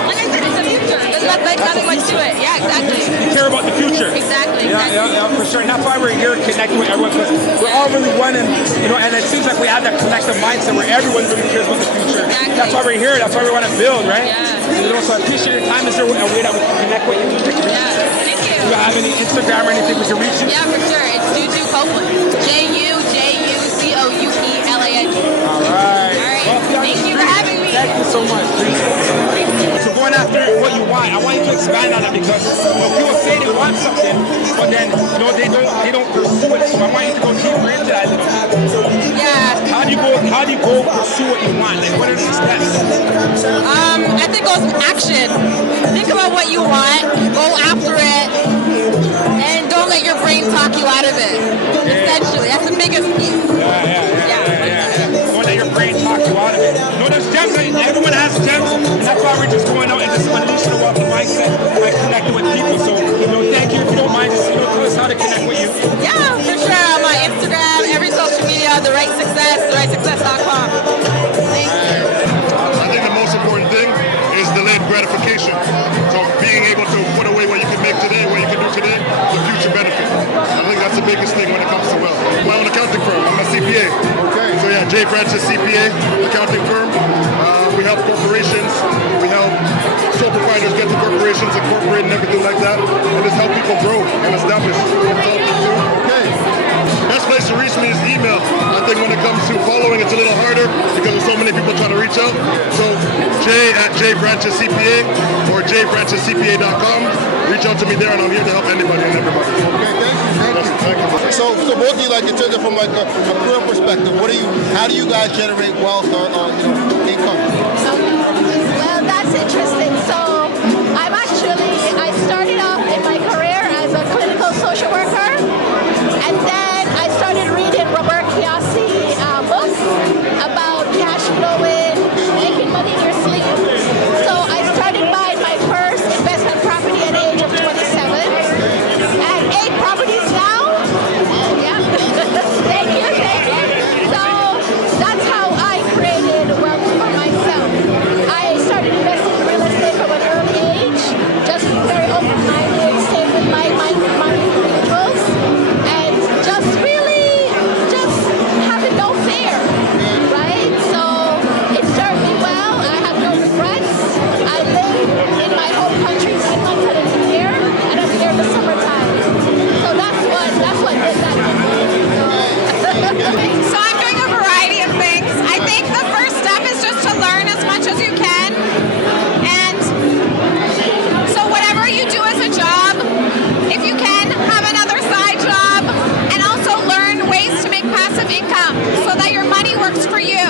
like I said, it's the future. There's nothing much to it. Yeah, exactly. You care about the future. Exactly. Yeah, for sure. And that's why we're here connecting with everyone, because we're all really one, and and it seems like we have that collective mindset where everyone really cares about the future. Exactly. That's why we're here. That's why we want to build, right? Yeah. So I appreciate your time. Is there a way that we can connect with you? Yeah. Thank you. Do you have any Instagram or anything we can reach you? Yeah, for sure. It's Juju Copeland. JujuCopeland. All right. Well, thank you for having me. Thank you so much. So going after what you want, I want you to expand on it, because people say they want something, but then they don't pursue it. So I want you to go deeper into that a little bit. Yeah. How do you go pursue what you want? Like, what are the steps? I think it goes with action. Think about what you want, go after it, and don't let your brain talk you out of it. Essentially, that's the biggest piece. Don't let your brain talk you out of it. There's gems. Everyone has gems, and that's why we're just going out and just unleashing a wealthy mindset by connecting with people. So, thank you. If you don't mind, just tell us how to connect with you. Yeah, for sure. I'm on Instagram, every social media, The Right Success, therightsuccess.com. Thank you. I think the most important thing is delayed gratification. So being able to put away what you can make today, what you can do today, for future benefit. I think that's the biggest thing when it comes to wealth. My own accounting firm, I'm a CPA. Okay. So yeah, J. Francis CPA, accounting firm. We help corporations, we help sole proprietors get to corporations, incorporate and everything like that, and just help people grow and establish. That's all we do. Okay. Best place to reach me is email. I think when it comes to following, it's a little harder because there's so many people trying to reach out. So j@jfranciscpa or jfranciscpa.com. Reach out to me there, and I'm here to help anybody and everybody. Okay, thank you. So both of you, like, in terms of from like a career perspective, how do you guys generate wealth or income? Well, that's interesting. So I started off in my career as a clinical social worker, and then I started reading Robert Kiyosaki books about cash flowing, making money in your sleep. So I started buying my first investment property at the age of 27, and 8 properties now. Yeah. Thank you. So that's how I created wealth for myself. I started investing in real estate from an early age, just very open-minded, stayed with like-minded individuals, and just having no fear, right? So it served me well. I have no regrets. I live in my home country 10 months out of the year, and I'm here in the summertime. So that's what did that for me. So I'm doing a variety of things. I think the first step is just to learn as much as you can. And so whatever you do as a job, if you can, have another side job, and also learn ways to make passive income so that your money works for you.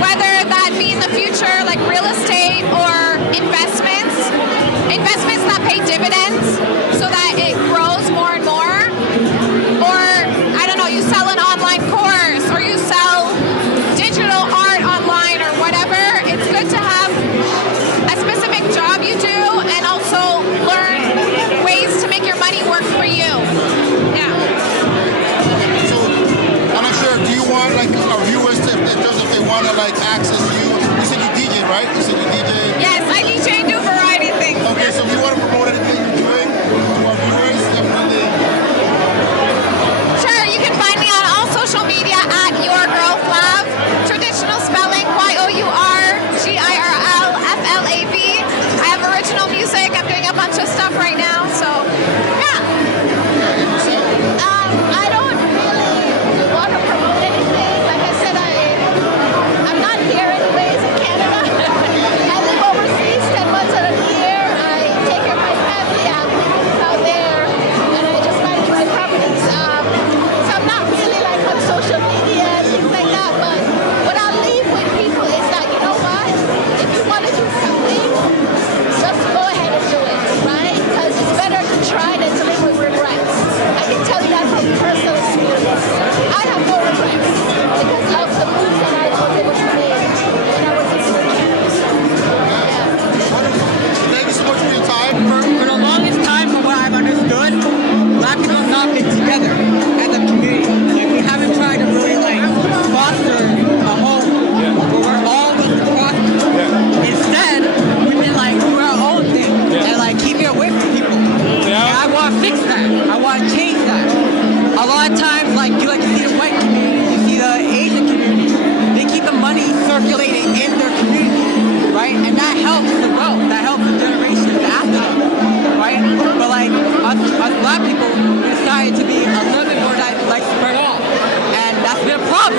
Whether that be in the future, like real estate or investments that pay dividends so that it grows more and more. Or, I don't know, you sell an online course or you sell digital art online or whatever. It's good to have a specific job you do and also learn ways to make your money work for you. Yeah. So I'm not sure. Do you want like our viewers to, in terms of if they want to like access you? You said you DJ, right? You said you DJ. Yes, I DJ and do a variety of things. Okay, so if you want to promote anything you're doing,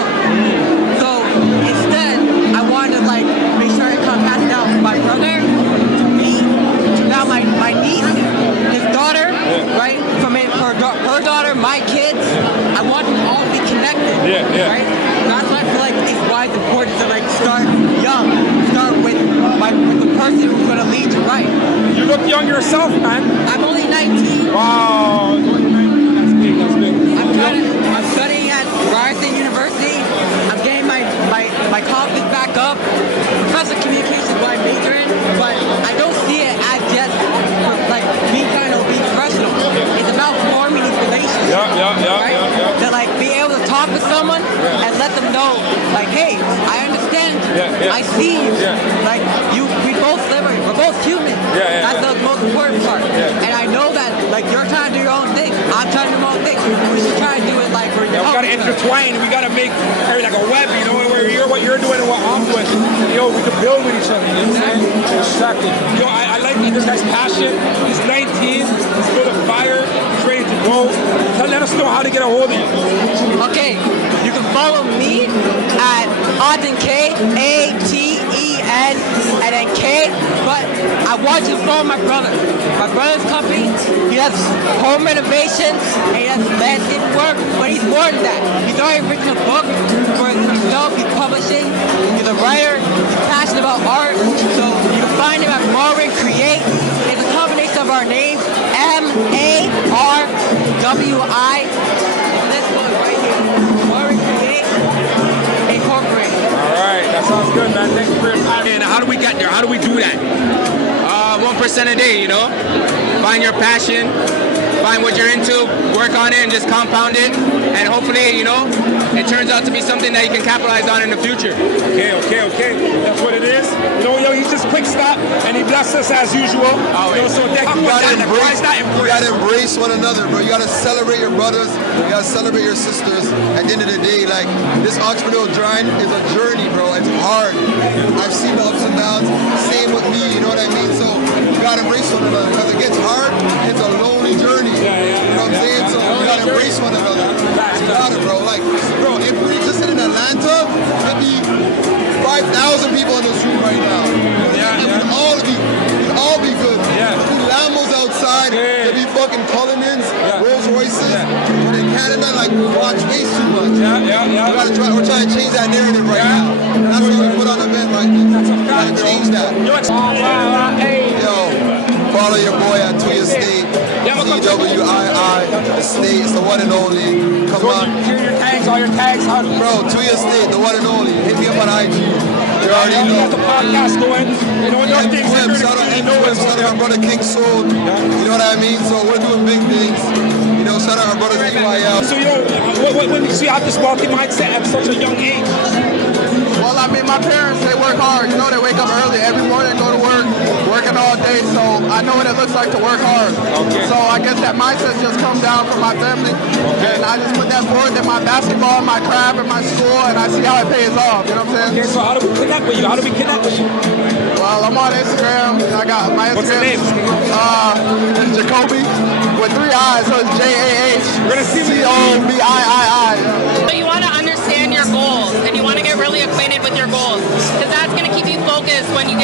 from. So instead, I wanted to like make sure I come pass it down from my brother to me to now my niece, his daughter, right? From her daughter, my kids. I want them all to be connected. Right? That's why I feel like it's why it's important to like start young. Start with the person who's gonna lead you right. You look young yourself, man. I'm only 19. Wow. That's big. I'm studying at Ryerson University. I'm getting my confidence back up. Professional communication is what I major in, but I don't see it as just like me trying to be professional. It's about forming these relationships. Right? To like be able to talk with someone and let them know, like, hey, I understand. I see you. Like we both live. We're both human. That's the most important part. And I know that like you're trying to do your own thing. I'm trying to do my own thing. We should try to do it like we're we gotta intertwine. We gotta make like a web, you know, where what you're doing and what I'm doing. You know, we can build with each other. You know what I'm saying? Exactly. You know, I like this guy's passion. He's 19. He's full of fire. He's ready to go. Let us know how to get a hold of you. Okay, you can follow me at Aten K, ATEN, and then K. But I want you to follow my brother. My brother's company. He does home renovations and he does landscape work. But he's more than that. He's already written a book for himself. He's publishing. He's a writer. He's passionate about art. So you can find him at Marvin Create. It's a combination of our names, MARWI. This one right here, Marvin Create Incorporated. All right, that sounds good, man. Thank you for your time. And how do we get there? How do we do that? 1% a day, you know? Find your passion, find what you're into, work on it, and just compound it. And hopefully, you know, it turns out to be something that you can capitalize on in the future. Okay. That's what it is. You know, he's just quick stop, and he blessed us as usual. You know, so you gotta embrace one another, bro. You gotta celebrate your brothers. You gotta celebrate your sisters. At the end of the day, like, this entrepreneurial grind is a journey, bro. It's hard. I've seen the ups and downs. Same with me, you know what I mean? So you gotta embrace one another. Because it gets hard, it's a lonely journey. You know what I'm saying? So you gotta embrace one another. You gotta, bro. Like, bro, if we existed in Atlanta, there'd be 5,000 people in this room right now. And we'd all be good. There'd be Lambos outside, there'd be fucking Cullinans, Rolls Royces. But in Canada, like, we watch face too much. We're trying to change that narrative right now. And that's why we put on an event like this. We're trying to change that. Yo, follow your boy at Tuya State. TWII, the state, it's the one and only. Come on. All your tags. Bro, Tuya State, the one and only. Hit me up on IG. You already know. The podcast going. You know, shout out my brother King Soul. You know what I mean? So we're doing big things. You know, shout out our brothers EYL. So, you know, when you have this wealthy mindset at such a young age? Well, I mean, my parents, they work hard. You know, they wake up early every morning, go to work, working all day. So I know what it looks like to work hard. So I guess that mindset just comes down from my family. And I just put that forward in my basketball, my craft, and my school, and I see how it pays off. You know what I'm saying? Okay, so how do we connect with you? Well, I'm on Instagram. I got my Instagram. What's your name? It's Jacoby with 3 I's, so it's JAH. We're gonna see COBIII. So you want to understand your goals, and you want to get really acquainted with your goals, because that's going to keep you focused when you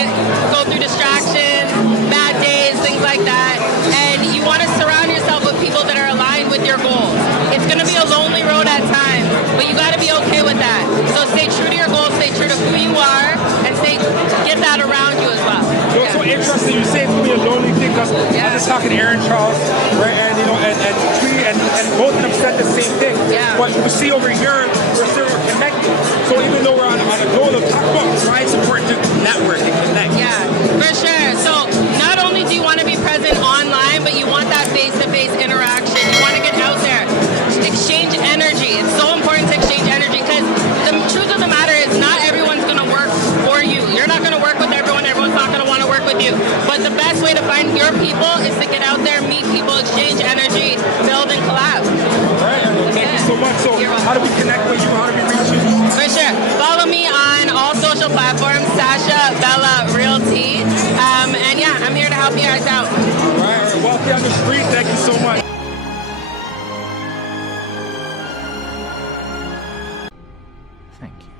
go through distractions, bad days, things like that. And you want to surround yourself with people that are aligned with your goals. It's going to be a lonely road at times, but you got to be okay with that. So stay true to your goals, stay true to who you are, and get that around you as well. You know, it's so interesting. You say it's going to be a lonely thing, because I was talking to Aaron Charles, right? And you know, and Tree, and both of them said the same thing. But we see over here, we're still connected. So even though we're on a goal of talk about why it's important to network and connect. Yeah, for sure. So not only do you want to be present online, but you want that face-to-face interaction. You want to get out there, exchange energy. It's so important to exchange energy, because the truth of the matter is not everyone's going to work for you. You're not going to work with everyone. Everyone's not going to want to work with you. But the best way to find your people is to get out there, meet people, exchange energy, build and collab. Thank you so much. So how do we connect with you? How do we reach you? For sure. Follow me on all social Thank you.